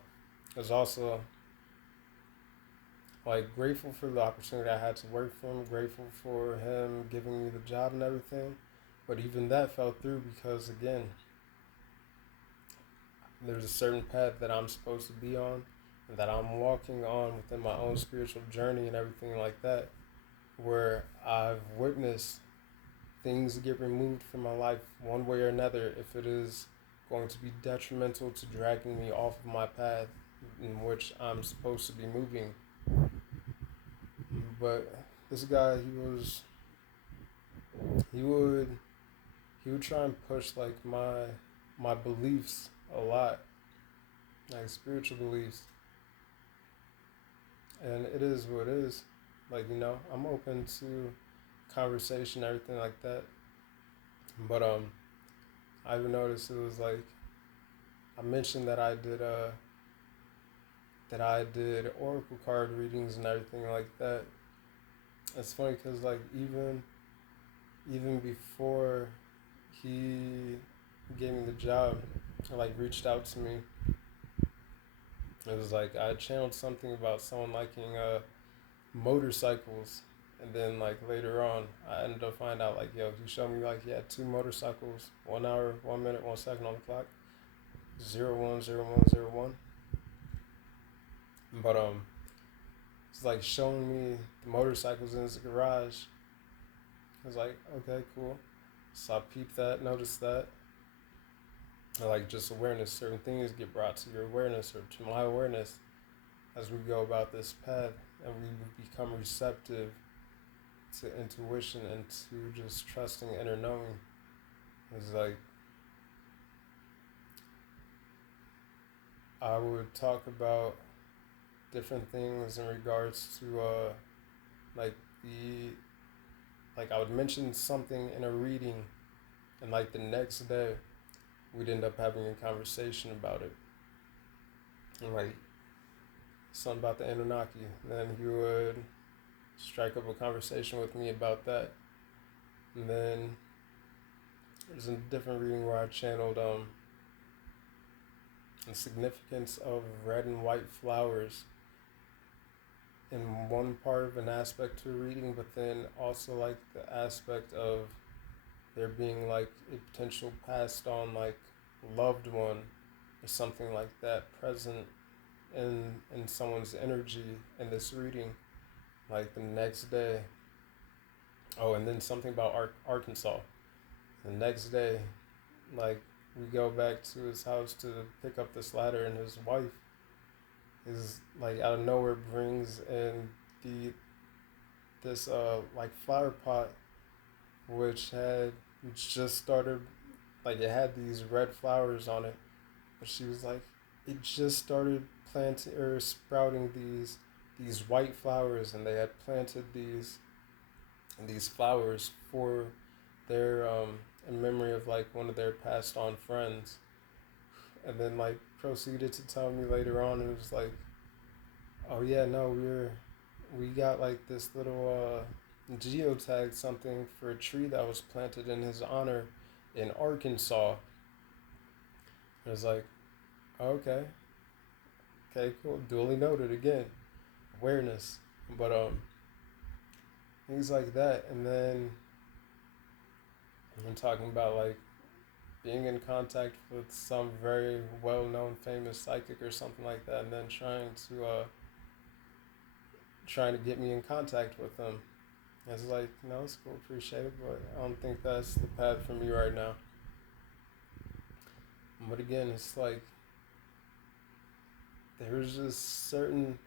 is also like grateful for the opportunity I had to work for him, grateful for him giving me the job and everything. But even that fell through because again, there's a certain path that I'm supposed to be on, that I'm walking on within my own spiritual journey and everything like that, where I've witnessed things get removed from my life one way or another if it is going to be detrimental to dragging me off of my path in which I'm supposed to be moving. But this guy, he would he would try and push like my beliefs a lot, like spiritual beliefs, and it is what it is. Like, I'm open to conversation, everything like that. But I've noticed it was like I mentioned that I did oracle card readings and everything like that. It's funny because like even before he gave me the job, like reached out to me. It was like I channeled something about someone liking motorcycles, and then like later on, I ended up finding out like, yo, he showed me like he had two motorcycles, 1 hour, 1 minute, 1 second on the clock, 010101. But it's like showing me the motorcycles in his garage. I was like, okay, cool. So I peeped that, noticed that. And like just awareness, certain things get brought to your awareness or to my awareness as we go about this path, and we become receptive to intuition and to just trusting inner knowing. It's like I would talk about different things in regards to like the like I would mention something in a reading, and like the next day we'd end up having a conversation about it, and like something about the Anunnaki. Then he would strike up a conversation with me about that, and then there's a different reading where I channeled the significance of red and white flowers in one part of an aspect to a reading, but then also like the aspect of there being like a potential passed on like loved one or something like that present in someone's energy in this reading, like the next day. Oh, and then something about Arkansas. The next day, like we go back to his house to pick up this ladder, and his wife is like out of nowhere brings in the this like flower pot which had just started, like it had these red flowers on it, but she was like, it just started planting or sprouting these white flowers, and they had planted these flowers for their in memory of like one of their passed on friends, and then like proceeded to tell me later on, it was like, oh yeah, no, we got like this little geotag something for a tree that was planted in his honor in Arkansas. It was like, okay, okay, cool, duly noted again, awareness. But things like that, and then I'm talking about like being in contact with some very well-known famous psychic or something like that, and then trying to get me in contact with them. It's like, no, it's cool, appreciate it, but I don't think that's the path for me right now. But again, it's like there's just certain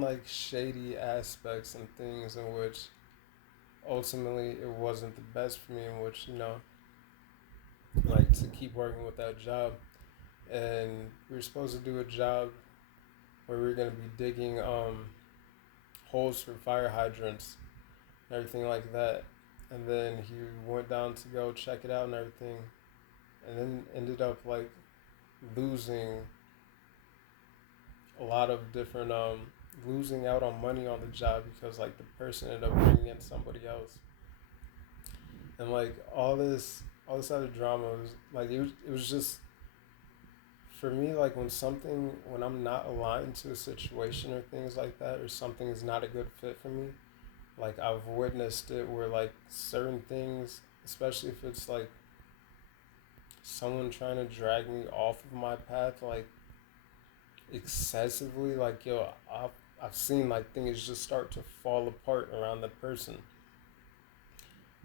like shady aspects and things in which ultimately it wasn't the best for me, in which like to keep working with that job, and we were supposed to do a job where we were going to be digging holes for fire hydrants and everything like that. And then he went down to go check it out and everything, and then ended up like losing a lot of different losing out on money on the job because like the person ended up bringing in somebody else, and like all this other drama was like it was just for me, like when I'm not aligned to a situation or things like that, or something is not a good fit for me, like I've witnessed it where like certain things, especially if it's like someone trying to drag me off of my path, like excessively, like, yo, I've seen like things just start to fall apart around the person,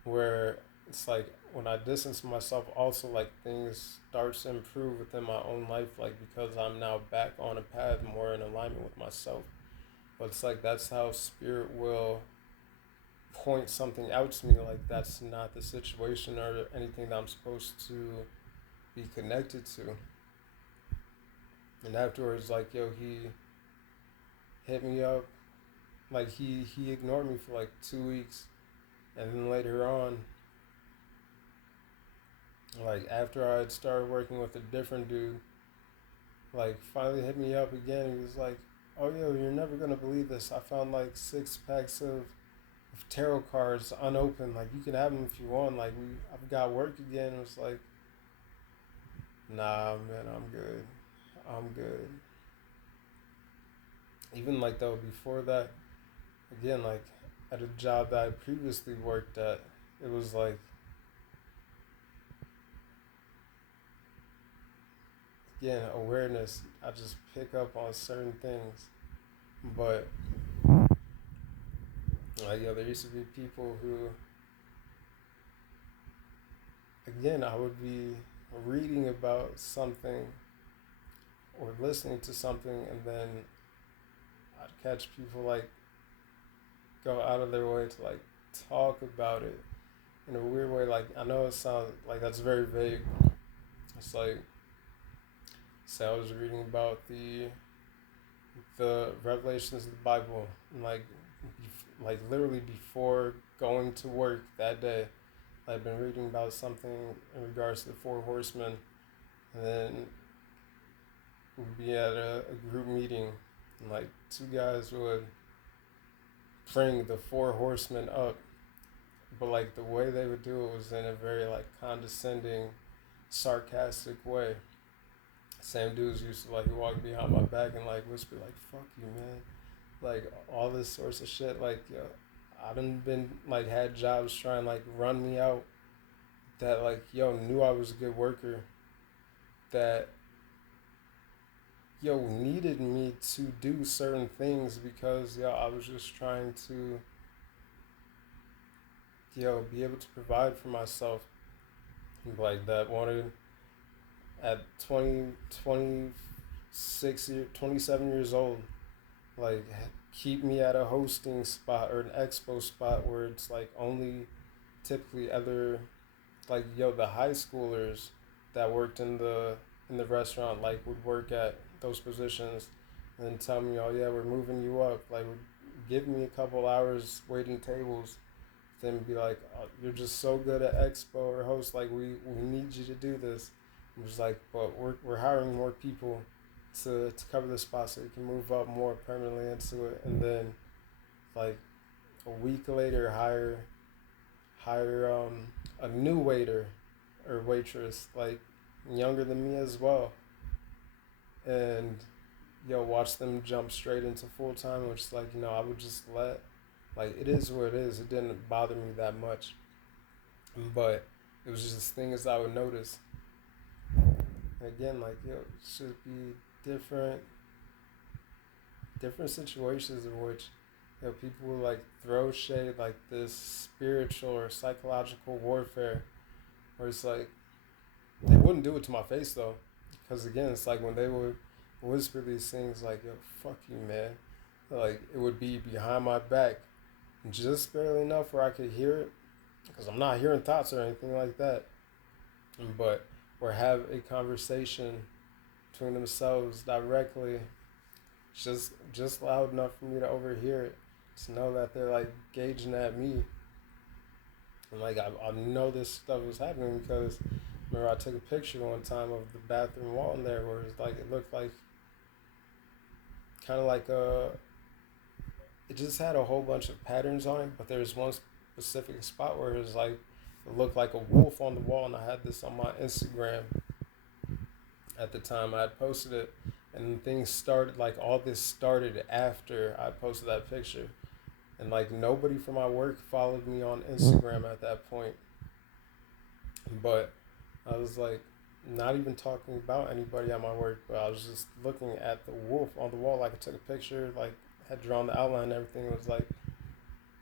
where it's like when I distance myself, also like things starts to improve within my own life, like because I'm now back on a path more in alignment with myself. But it's like that's how spirit will point something out to me, like that's not the situation or anything that I'm supposed to be connected to. And afterwards, like, yo, he hit me up, like he ignored me for like 2 weeks, and then later on, like after I had started working with a different dude, like finally hit me up again. He was like, "Oh yo, you're never gonna believe this. I found like 6 packs of tarot cards unopened. Like you can have them if you want. Like I've got work again." It was like, "Nah, man, I'm good. I'm good." Even like though before that, again, like at a job that I previously worked at, it was like, again, awareness. I just pick up on certain things, but like, yeah, there used to be people who, again, I would be reading about something or listening to something, and then I'd catch people like go out of their way to like talk about it in a weird way. Like I know it sounds like that's very vague. It's like, say I was reading about the revelations of the Bible, and like literally before going to work that day, I've been reading about something in regards to the four horsemen, and then we'd be at a group meeting, and like two guys would bring the four horsemen up, but like the way they would do it was in a very like condescending, sarcastic way. Same dudes used to like walk behind my back and like whisper like "fuck you, man," like all this sorts of shit. Like, yo, I done been like had jobs trying like run me out that like, yo, knew I was a good worker, that, yo, needed me to do certain things because, yo, I was just trying to, yo, be able to provide for myself. Like that wanted at 20, 27 years old, like keep me at a hosting spot or an expo spot where it's like only typically other, like, yo, the high schoolers that worked in the restaurant like would work at those positions, and then tell me, "Oh yeah, we're moving you up." Like would give me a couple hours waiting tables, then be like, "Oh, you're just so good at expo or host. Like we need you to do this." It was like, but we're hiring more people to cover the spot so you can move up more permanently into it, and then like a week later hire a new waiter or waitress, like younger than me as well, and, yo, watch them jump straight into full time, which is like, I would just let, like, it is what it is. It didn't bother me that much, but it was just things I would notice. And again, like, yo, it should be different different situations in which, people will like throw shade, like this spiritual or psychological warfare, where it's like they wouldn't do it to my face though, because again, it's like when they would whisper these things like, "Yo, fuck you, man," like it would be behind my back, just barely enough where I could hear it, because I'm not hearing thoughts or anything like that, but or have a conversation between themselves directly, just loud enough for me to overhear it, to know that they're like gauging at me. And like I know this stuff was happening because remember I took a picture one time of the bathroom wall in there where it's like it looked like kind of like it just had a whole bunch of patterns on it, but there was one specific spot where it was like it looked like a wolf on the wall, and I had this on my Instagram at the time. I had posted it, and things started, like all this started after I posted that picture, and like nobody from my work followed me on Instagram at that point, but I was like, not even talking about anybody at my work, but I was just looking at the wolf on the wall. Like I took a picture, like had drawn the outline and everything. It was like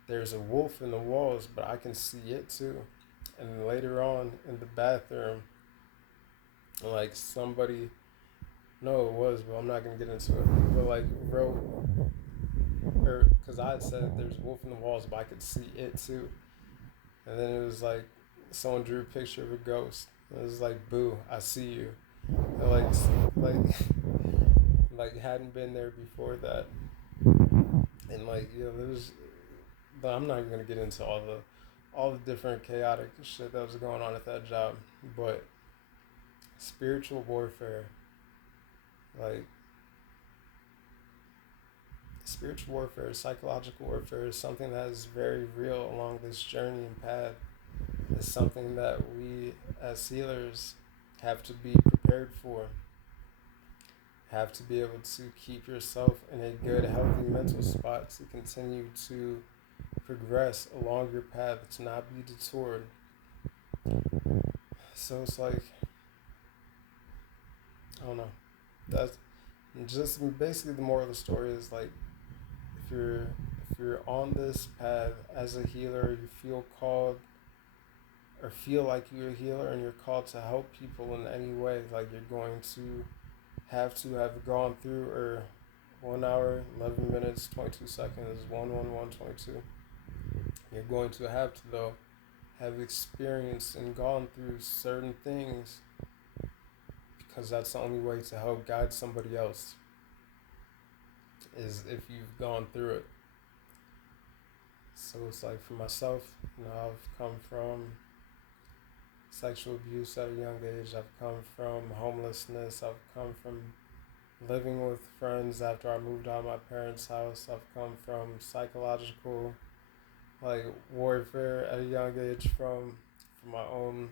there's a wolf in the walls, but I can see it too. And then later on in the bathroom, like somebody, no, it was, but I'm not gonna get into it. But like wrote, or because I had said there's a wolf in the walls, but I could see it too. And then it was like someone drew a picture of a ghost. It was like, "Boo, I see you." And like, like hadn't been there before that, and like there was. But I'm not even gonna get into all the different chaotic shit that was going on at that job. But spiritual warfare, like spiritual warfare, psychological warfare is something that is very real along this journey and path. It's something that we as healers have to be prepared for. Have to be able to keep yourself in a good, healthy mental spot to continue to progress along your path, to not be detoured. So it's like, I don't know. That's just basically the moral of the story is like if you're on this path as a healer, you feel called or feel like you're a healer and you're called to help people in any way, like you're going to have gone through or 1 hour, 11 minutes, 22 seconds, 11122. You're going to have to though have experienced and gone through certain things because that's the only way to help guide somebody else is if you've gone through it. So it's like for myself, I've come from sexual abuse at a young age. I've come from homelessness. I've come from living with friends after I moved out of my parents' house. I've come from psychological like warfare at a young age from my own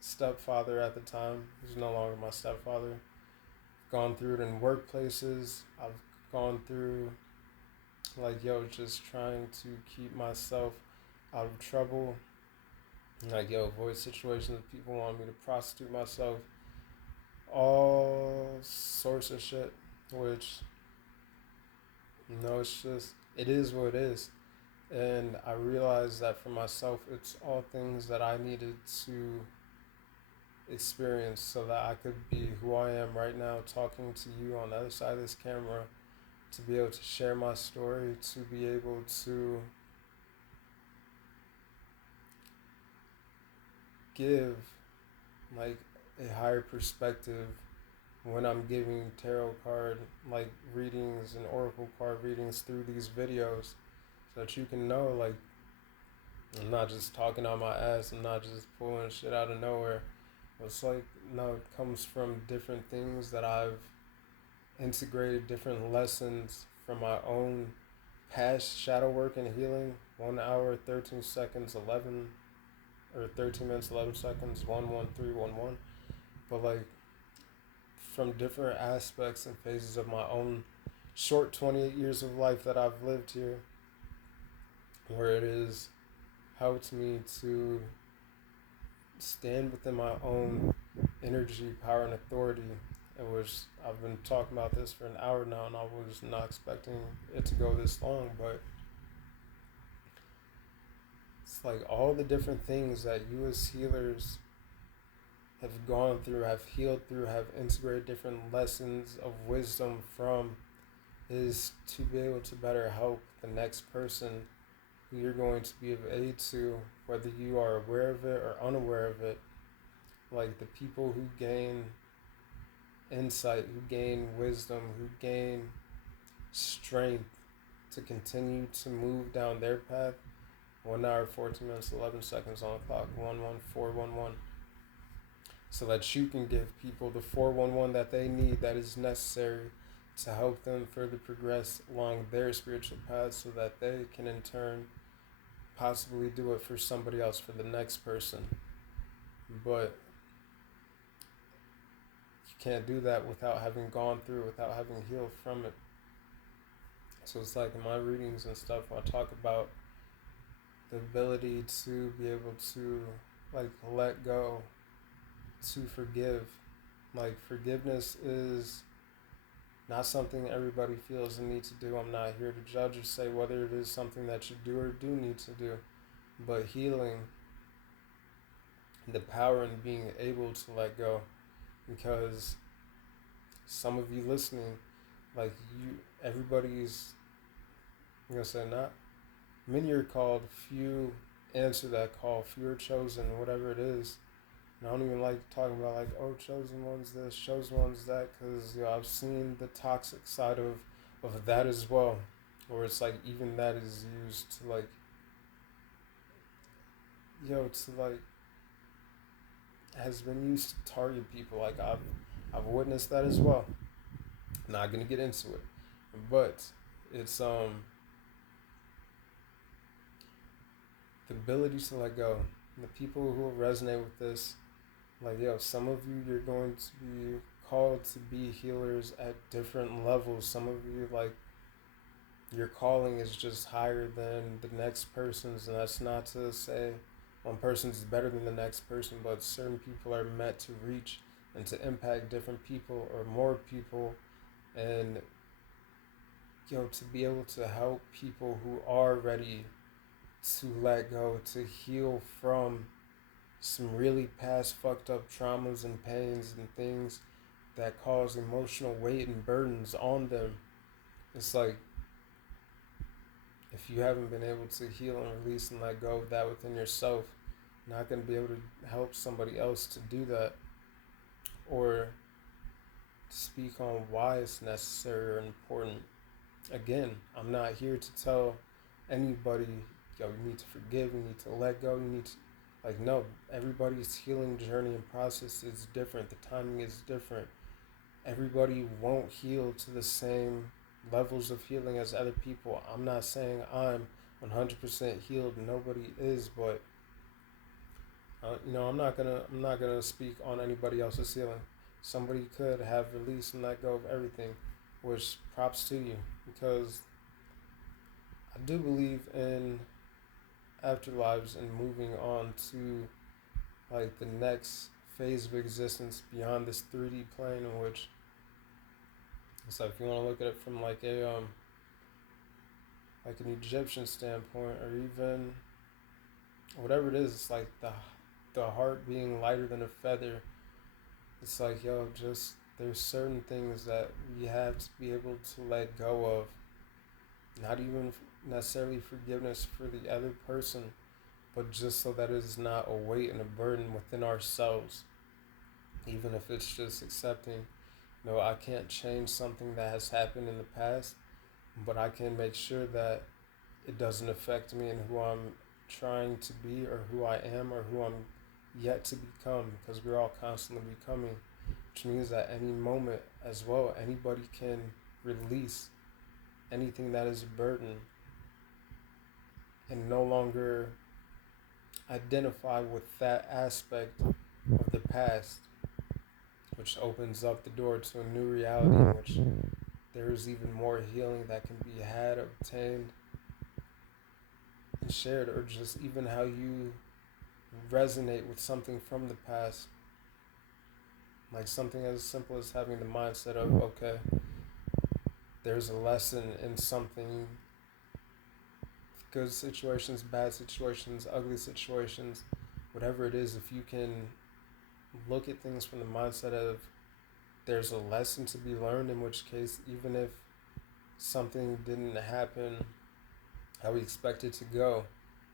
stepfather at the time, who's no longer my stepfather. I've gone through it in workplaces. I've gone through just trying to keep myself out of trouble. Like avoid situations that people want me to prostitute myself. All sorts of shit. Which it's just it is what it is. And I realized that for myself, it's all things that I needed to experience so that I could be who I am right now, talking to you on the other side of this camera, to be able to share my story, to be able to give like a higher perspective when I'm giving tarot card like readings and oracle card readings through these videos so that you can know like I'm not just talking on my ass, I'm not just pulling shit out of nowhere. It's like no, it comes from different things that I've integrated, different lessons from my own past shadow work and healing. 1 hour, 13 seconds, 11 or 13 minutes, 11 seconds, 11311. But like from different aspects and phases of my own short 28 years of life that I've lived here, where it has helped me to stand within my own energy, power, and authority. Which I've been talking about this for an hour now, and I was not expecting it to go this long, but it's like all the different things that you as healers have gone through, have healed through, have integrated different lessons of wisdom from, is to be able to better help the next person who you're going to be of aid to, whether you are aware of it or unaware of it. Like the people who gain insight, who gain wisdom, who gain strength to continue to move down their path. 1 hour, 14 minutes, 11 seconds on the clock, 11411. So that you can give people the 411 that they need, that is necessary to help them further progress along their spiritual path so that they can in turn possibly do it for somebody else, for the next person. But you can't do that without having gone through, without having healed from it. So it's like in my readings and stuff, I talk about the ability to be able to like let go, to forgive, Like, forgiveness is not something everybody feels the need to do. I'm not here to judge or say whether it is something that you do or do need to do. But healing, the power in being able to let go. Because some of you listening, like everybody's, I'm going to say not, many are called, few answer that call, few are chosen, whatever it is. And I don't even like talking about like, oh, chosen ones this, chosen ones that, because I've seen the toxic side of that as well, where it's like even that is used to like, to like, has been used to target people. Like I've witnessed that as well. Not gonna get into it, but it's the ability to let go. The people who resonate with this, like, some of you, you're going to be called to be healers at different levels. Some of you, like, your calling is just higher than the next person's, and that's not to say one person's better than the next person, but certain people are meant to reach and to impact different people or more people, and to be able to help people who are ready to let go, to heal from some really past fucked up traumas and pains and things that cause emotional weight and burdens on them. It's like, if you haven't been able to heal and release and let go of that within yourself, you're not going to be able to help somebody else to do that, or to speak on why it's necessary or important. Again, I'm not here to tell anybody, you need to forgive, you need to let go, you need to, like, no, everybody's healing journey and process is different. The timing is different. Everybody won't heal to the same levels of healing as other people. I'm not saying I'm 100% healed. Nobody is, but I'm not gonna speak on anybody else's healing. Somebody could have released and let go of everything, which props to you, because I do believe in afterlives and moving on to like the next phase of existence beyond this 3D plane, in which it's like, if you want to look at it from like a like an Egyptian standpoint, or even whatever it is, it's like the heart being lighter than a feather. It's like, just there's certain things that we have to be able to let go of. Not even necessarily forgiveness for the other person, but just so that it is not a weight and a burden within ourselves. Even if it's just accepting, I can't change something that has happened in the past, but I can make sure that it doesn't affect me and who I'm trying to be, or who I am, or who I'm yet to become, because we're all constantly becoming, which means that any moment as well, anybody can release anything that is a burden and no longer identify with that aspect of the past, which opens up the door to a new reality in which there is even more healing that can be had, obtained, and shared, or just even how you resonate with something from the past. Like something as simple as having the mindset of, okay, there's a lesson in something, good situations, bad situations, ugly situations, whatever it is. If you can look at things from the mindset of, there's a lesson to be learned, in which case, even if something didn't happen how we expect it to go,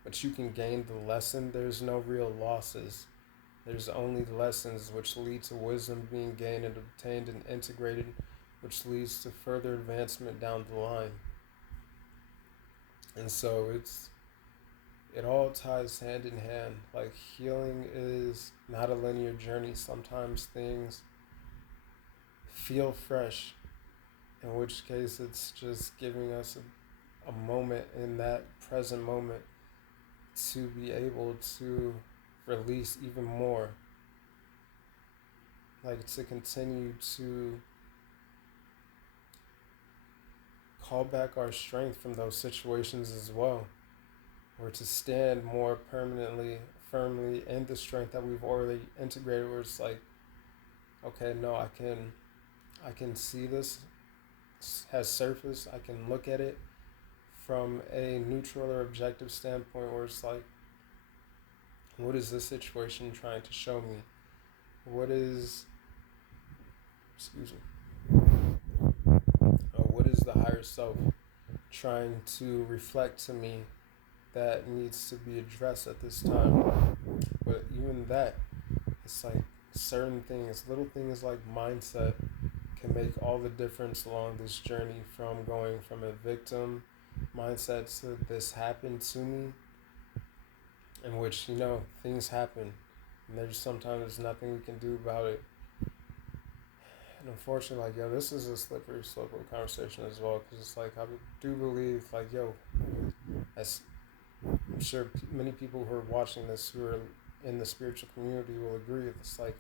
but you can gain the lesson, there's no real losses. There's only lessons, which lead to wisdom being gained and obtained and integrated, which leads to further advancement down the line. And so it all ties hand in hand. Like, healing is not a linear journey. Sometimes things feel fresh, in which case it's just giving us a moment in that present moment to be able to release even more, like to continue to call back our strength from those situations as well, or to stand more permanently, firmly in the strength that we've already integrated, where it's like, okay, no, I can see this has surfaced. I can look at it from a neutral or objective standpoint where it's like, what is this situation trying to show me? What is, excuse me, what is the higher self trying to reflect to me that needs to be addressed at this time? But even that, it's like certain things, little things like mindset can make all the difference along this journey from going from a victim mindset to this happened to me, in which, things happen and there's sometimes nothing we can do about it. And unfortunately, like, yo, this is a slippery slope of conversation as well, because it's like, I do believe, like, yo, as I'm sure many people who are watching this who are in the spiritual community will agree, it's like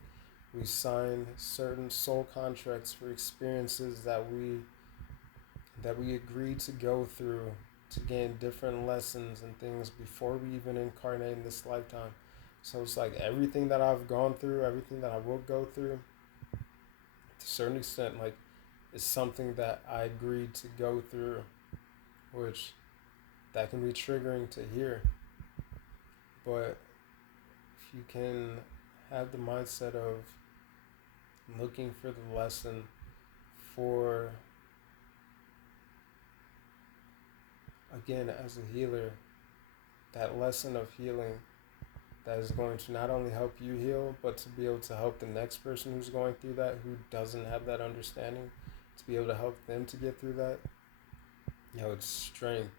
we sign certain soul contracts for experiences that we agree to go through to gain different lessons and things before we even incarnate in this lifetime. So it's like everything that I've gone through, everything that I will go through, to a certain extent, like, is something that I agreed to go through, which that can be triggering to hear. But if you can have the mindset of looking for the lesson, for, again, as a healer, that lesson of healing that is going to not only help you heal, but to be able to help the next person who's going through that, who doesn't have that understanding, to be able to help them to get through that. It's strength.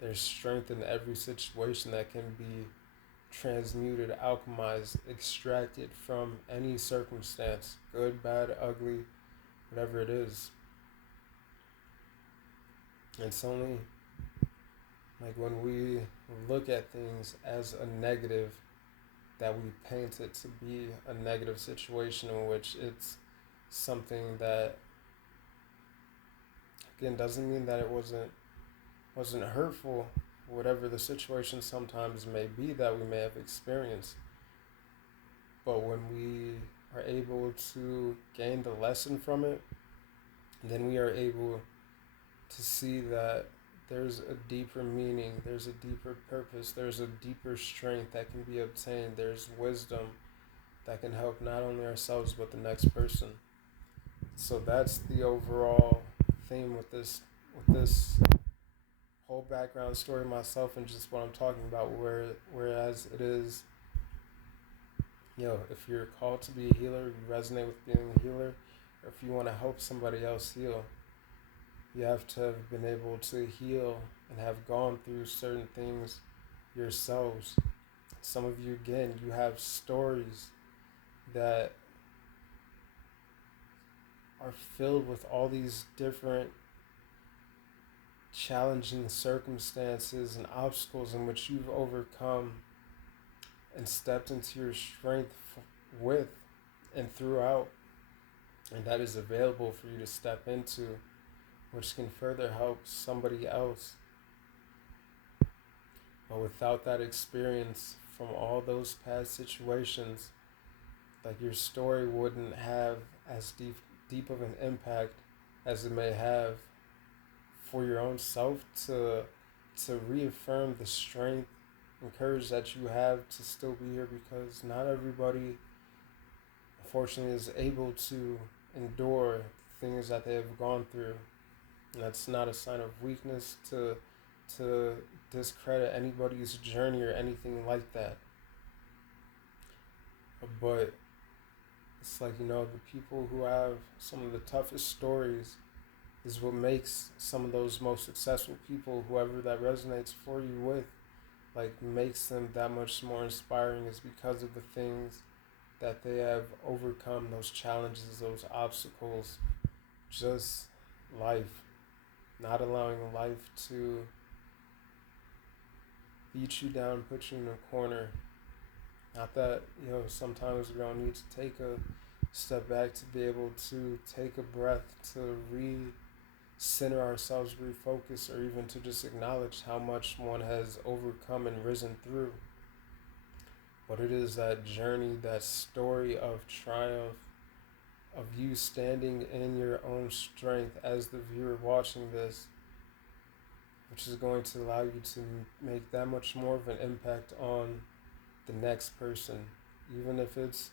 There's strength in every situation that can be transmuted, alchemized, extracted from any circumstance, good, bad, ugly, whatever it is. It's only like when we look at things as a negative that we paint it to be a negative situation, in which it's something that, again, doesn't mean that it wasn't hurtful, whatever the situation sometimes may be that we may have experienced. But when we are able to gain the lesson from it, then we are able to see that there's a deeper meaning, there's a deeper purpose, there's a deeper strength that can be obtained, there's wisdom that can help not only ourselves but the next person. So that's the overall theme with this whole background story of myself and just what I'm talking about. Whereas it is, if you're called to be a healer, you resonate with being a healer, or if you want to help somebody else heal, you have to have been able to heal and have gone through certain things yourselves. Some of you, again, you have stories that are filled with all these different challenging circumstances and obstacles in which you've overcome and stepped into your strength with and throughout, and that is available for you to step into, which can further help somebody else. But without that experience from all those past situations, like, your story wouldn't have as deep of an impact as it may have for your own self to reaffirm the strength and courage that you have to still be here, because not everybody, unfortunately, is able to endure things that they have gone through. And that's not a sign of weakness to discredit anybody's journey or anything like that. But it's like, the people who have some of the toughest stories is what makes some of those most successful people, whoever that resonates for you with, like, makes them that much more inspiring, is because of the things that they have overcome, those challenges, those obstacles, just life, not allowing life to beat you down, put you in a corner. Not that, sometimes we don't need to take a step back to be able to take a breath, to center ourselves, refocus, or even to just acknowledge how much one has overcome and risen through. But it is that journey, that story of triumph, of you standing in your own strength as the viewer watching this, which is going to allow you to make that much more of an impact on the next person, even if it's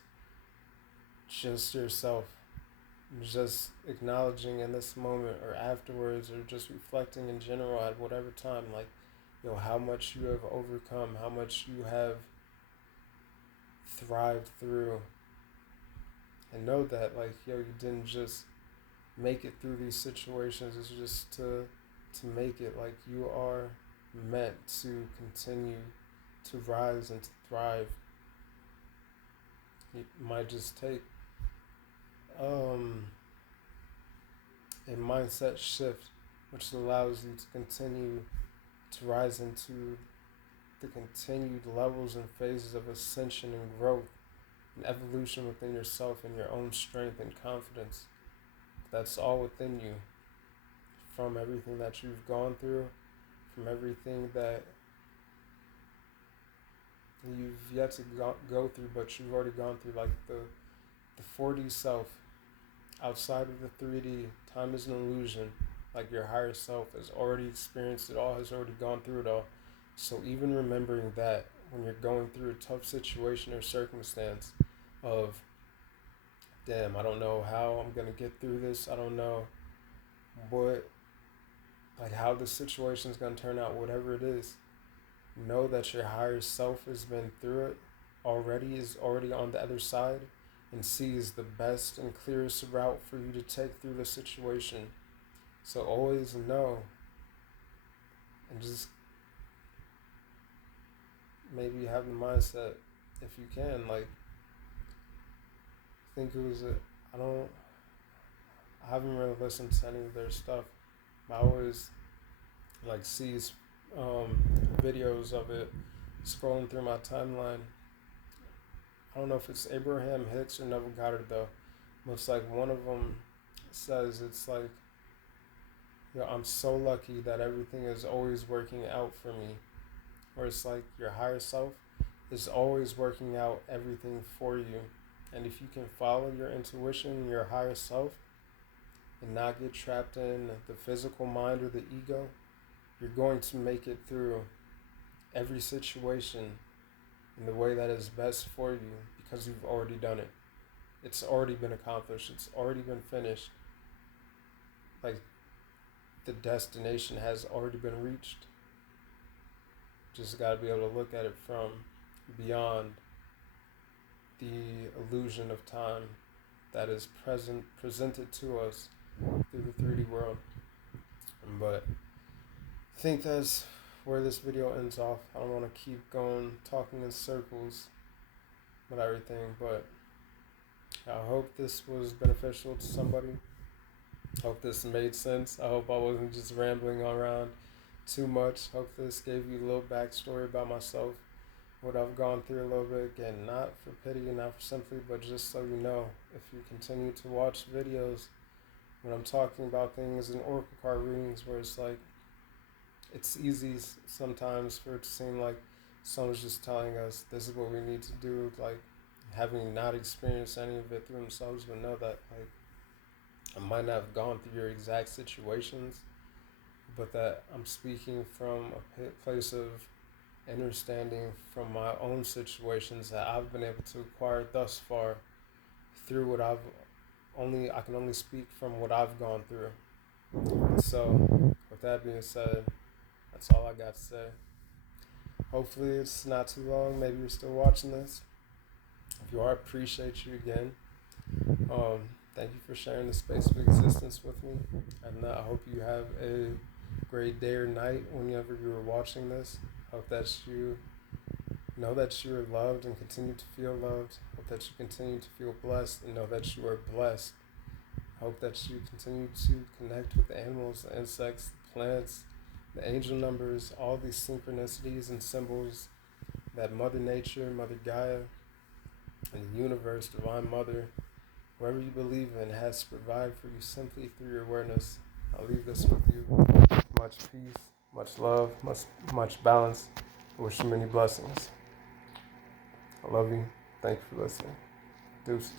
just yourself. Just acknowledging in this moment or afterwards, or just reflecting in general at whatever time, like, how much you have overcome, how much you have thrived through. And know that, like, you didn't just make it through these situations. It's just to make it. Like, you are meant to continue to rise and to thrive. It might just take a mindset shift, which allows you to continue to rise into the continued levels and phases of ascension and growth and evolution within yourself and your own strength and confidence. That's all within you, from everything that you've gone through, from everything that you've yet to go through, but you've already gone through. Like the 4D self, outside of the 3D, time is an illusion. Like, your higher self has already experienced it all, has already gone through it all. So even remembering that when you're going through a tough situation or circumstance of, damn, I don't know how I'm going to get through this. I don't know how the situation is going to turn out, whatever it is. Know that your higher self has been through it already, is already on the other side, and sees the best and clearest route for you to take through the situation. So always know, and just maybe have the mindset, if you can, like, I think it was I haven't really listened to any of their stuff. I always like see videos of it scrolling through my timeline. I don't know if it's Abraham Hicks or Neville Goddard though. Looks like one of them says it's like, I'm so lucky that everything is always working out for me. Where it's like your higher self is always working out everything for you. And if you can follow your intuition, your higher self, and not get trapped in the physical mind or the ego, you're going to make it through every situation in the way that is best for you, because you've already done it. It's already been accomplished. It's already been finished. Like, the destination has already been reached. Just got to be able to look at it from beyond the illusion of time that is presented to us through the 3D world. But I think that's where this video ends off. I don't want to keep talking in circles with everything, but I hope this was beneficial to somebody. I hope this made sense. I hope I wasn't just rambling around too much. Hope this gave you a little backstory about myself, what I've gone through a little bit. Again, not for pity, not for sympathy, but just so you know, if you continue to watch videos when I'm talking about things in oracle card readings, where it's like, it's easy sometimes for it to seem like someone's just telling us this is what we need to do, like having not experienced any of it through themselves, but know that, like, I might not have gone through your exact situations, but that I'm speaking from a place of understanding from my own situations that I've been able to acquire thus far through what I can only speak from what I've gone through. So with that being said, that's all I got to say. Hopefully it's not too long. Maybe you're still watching this. If you are, I appreciate you again. Thank you for sharing the space of existence with me. And I hope you have a great day or night whenever you are watching this. Hope that you know that you are loved and continue to feel loved. Hope that you continue to feel blessed and know that you are blessed. Hope that you continue to connect with the animals, the insects, the plants, the angel numbers, all these synchronicities and symbols that Mother Nature, Mother Gaia, and the universe, Divine Mother, whoever you believe in, has to provide for you simply through your awareness. I'll leave this with you. Much peace, much love, much balance. I wish you many blessings. I love you. Thank you for listening. Deuces.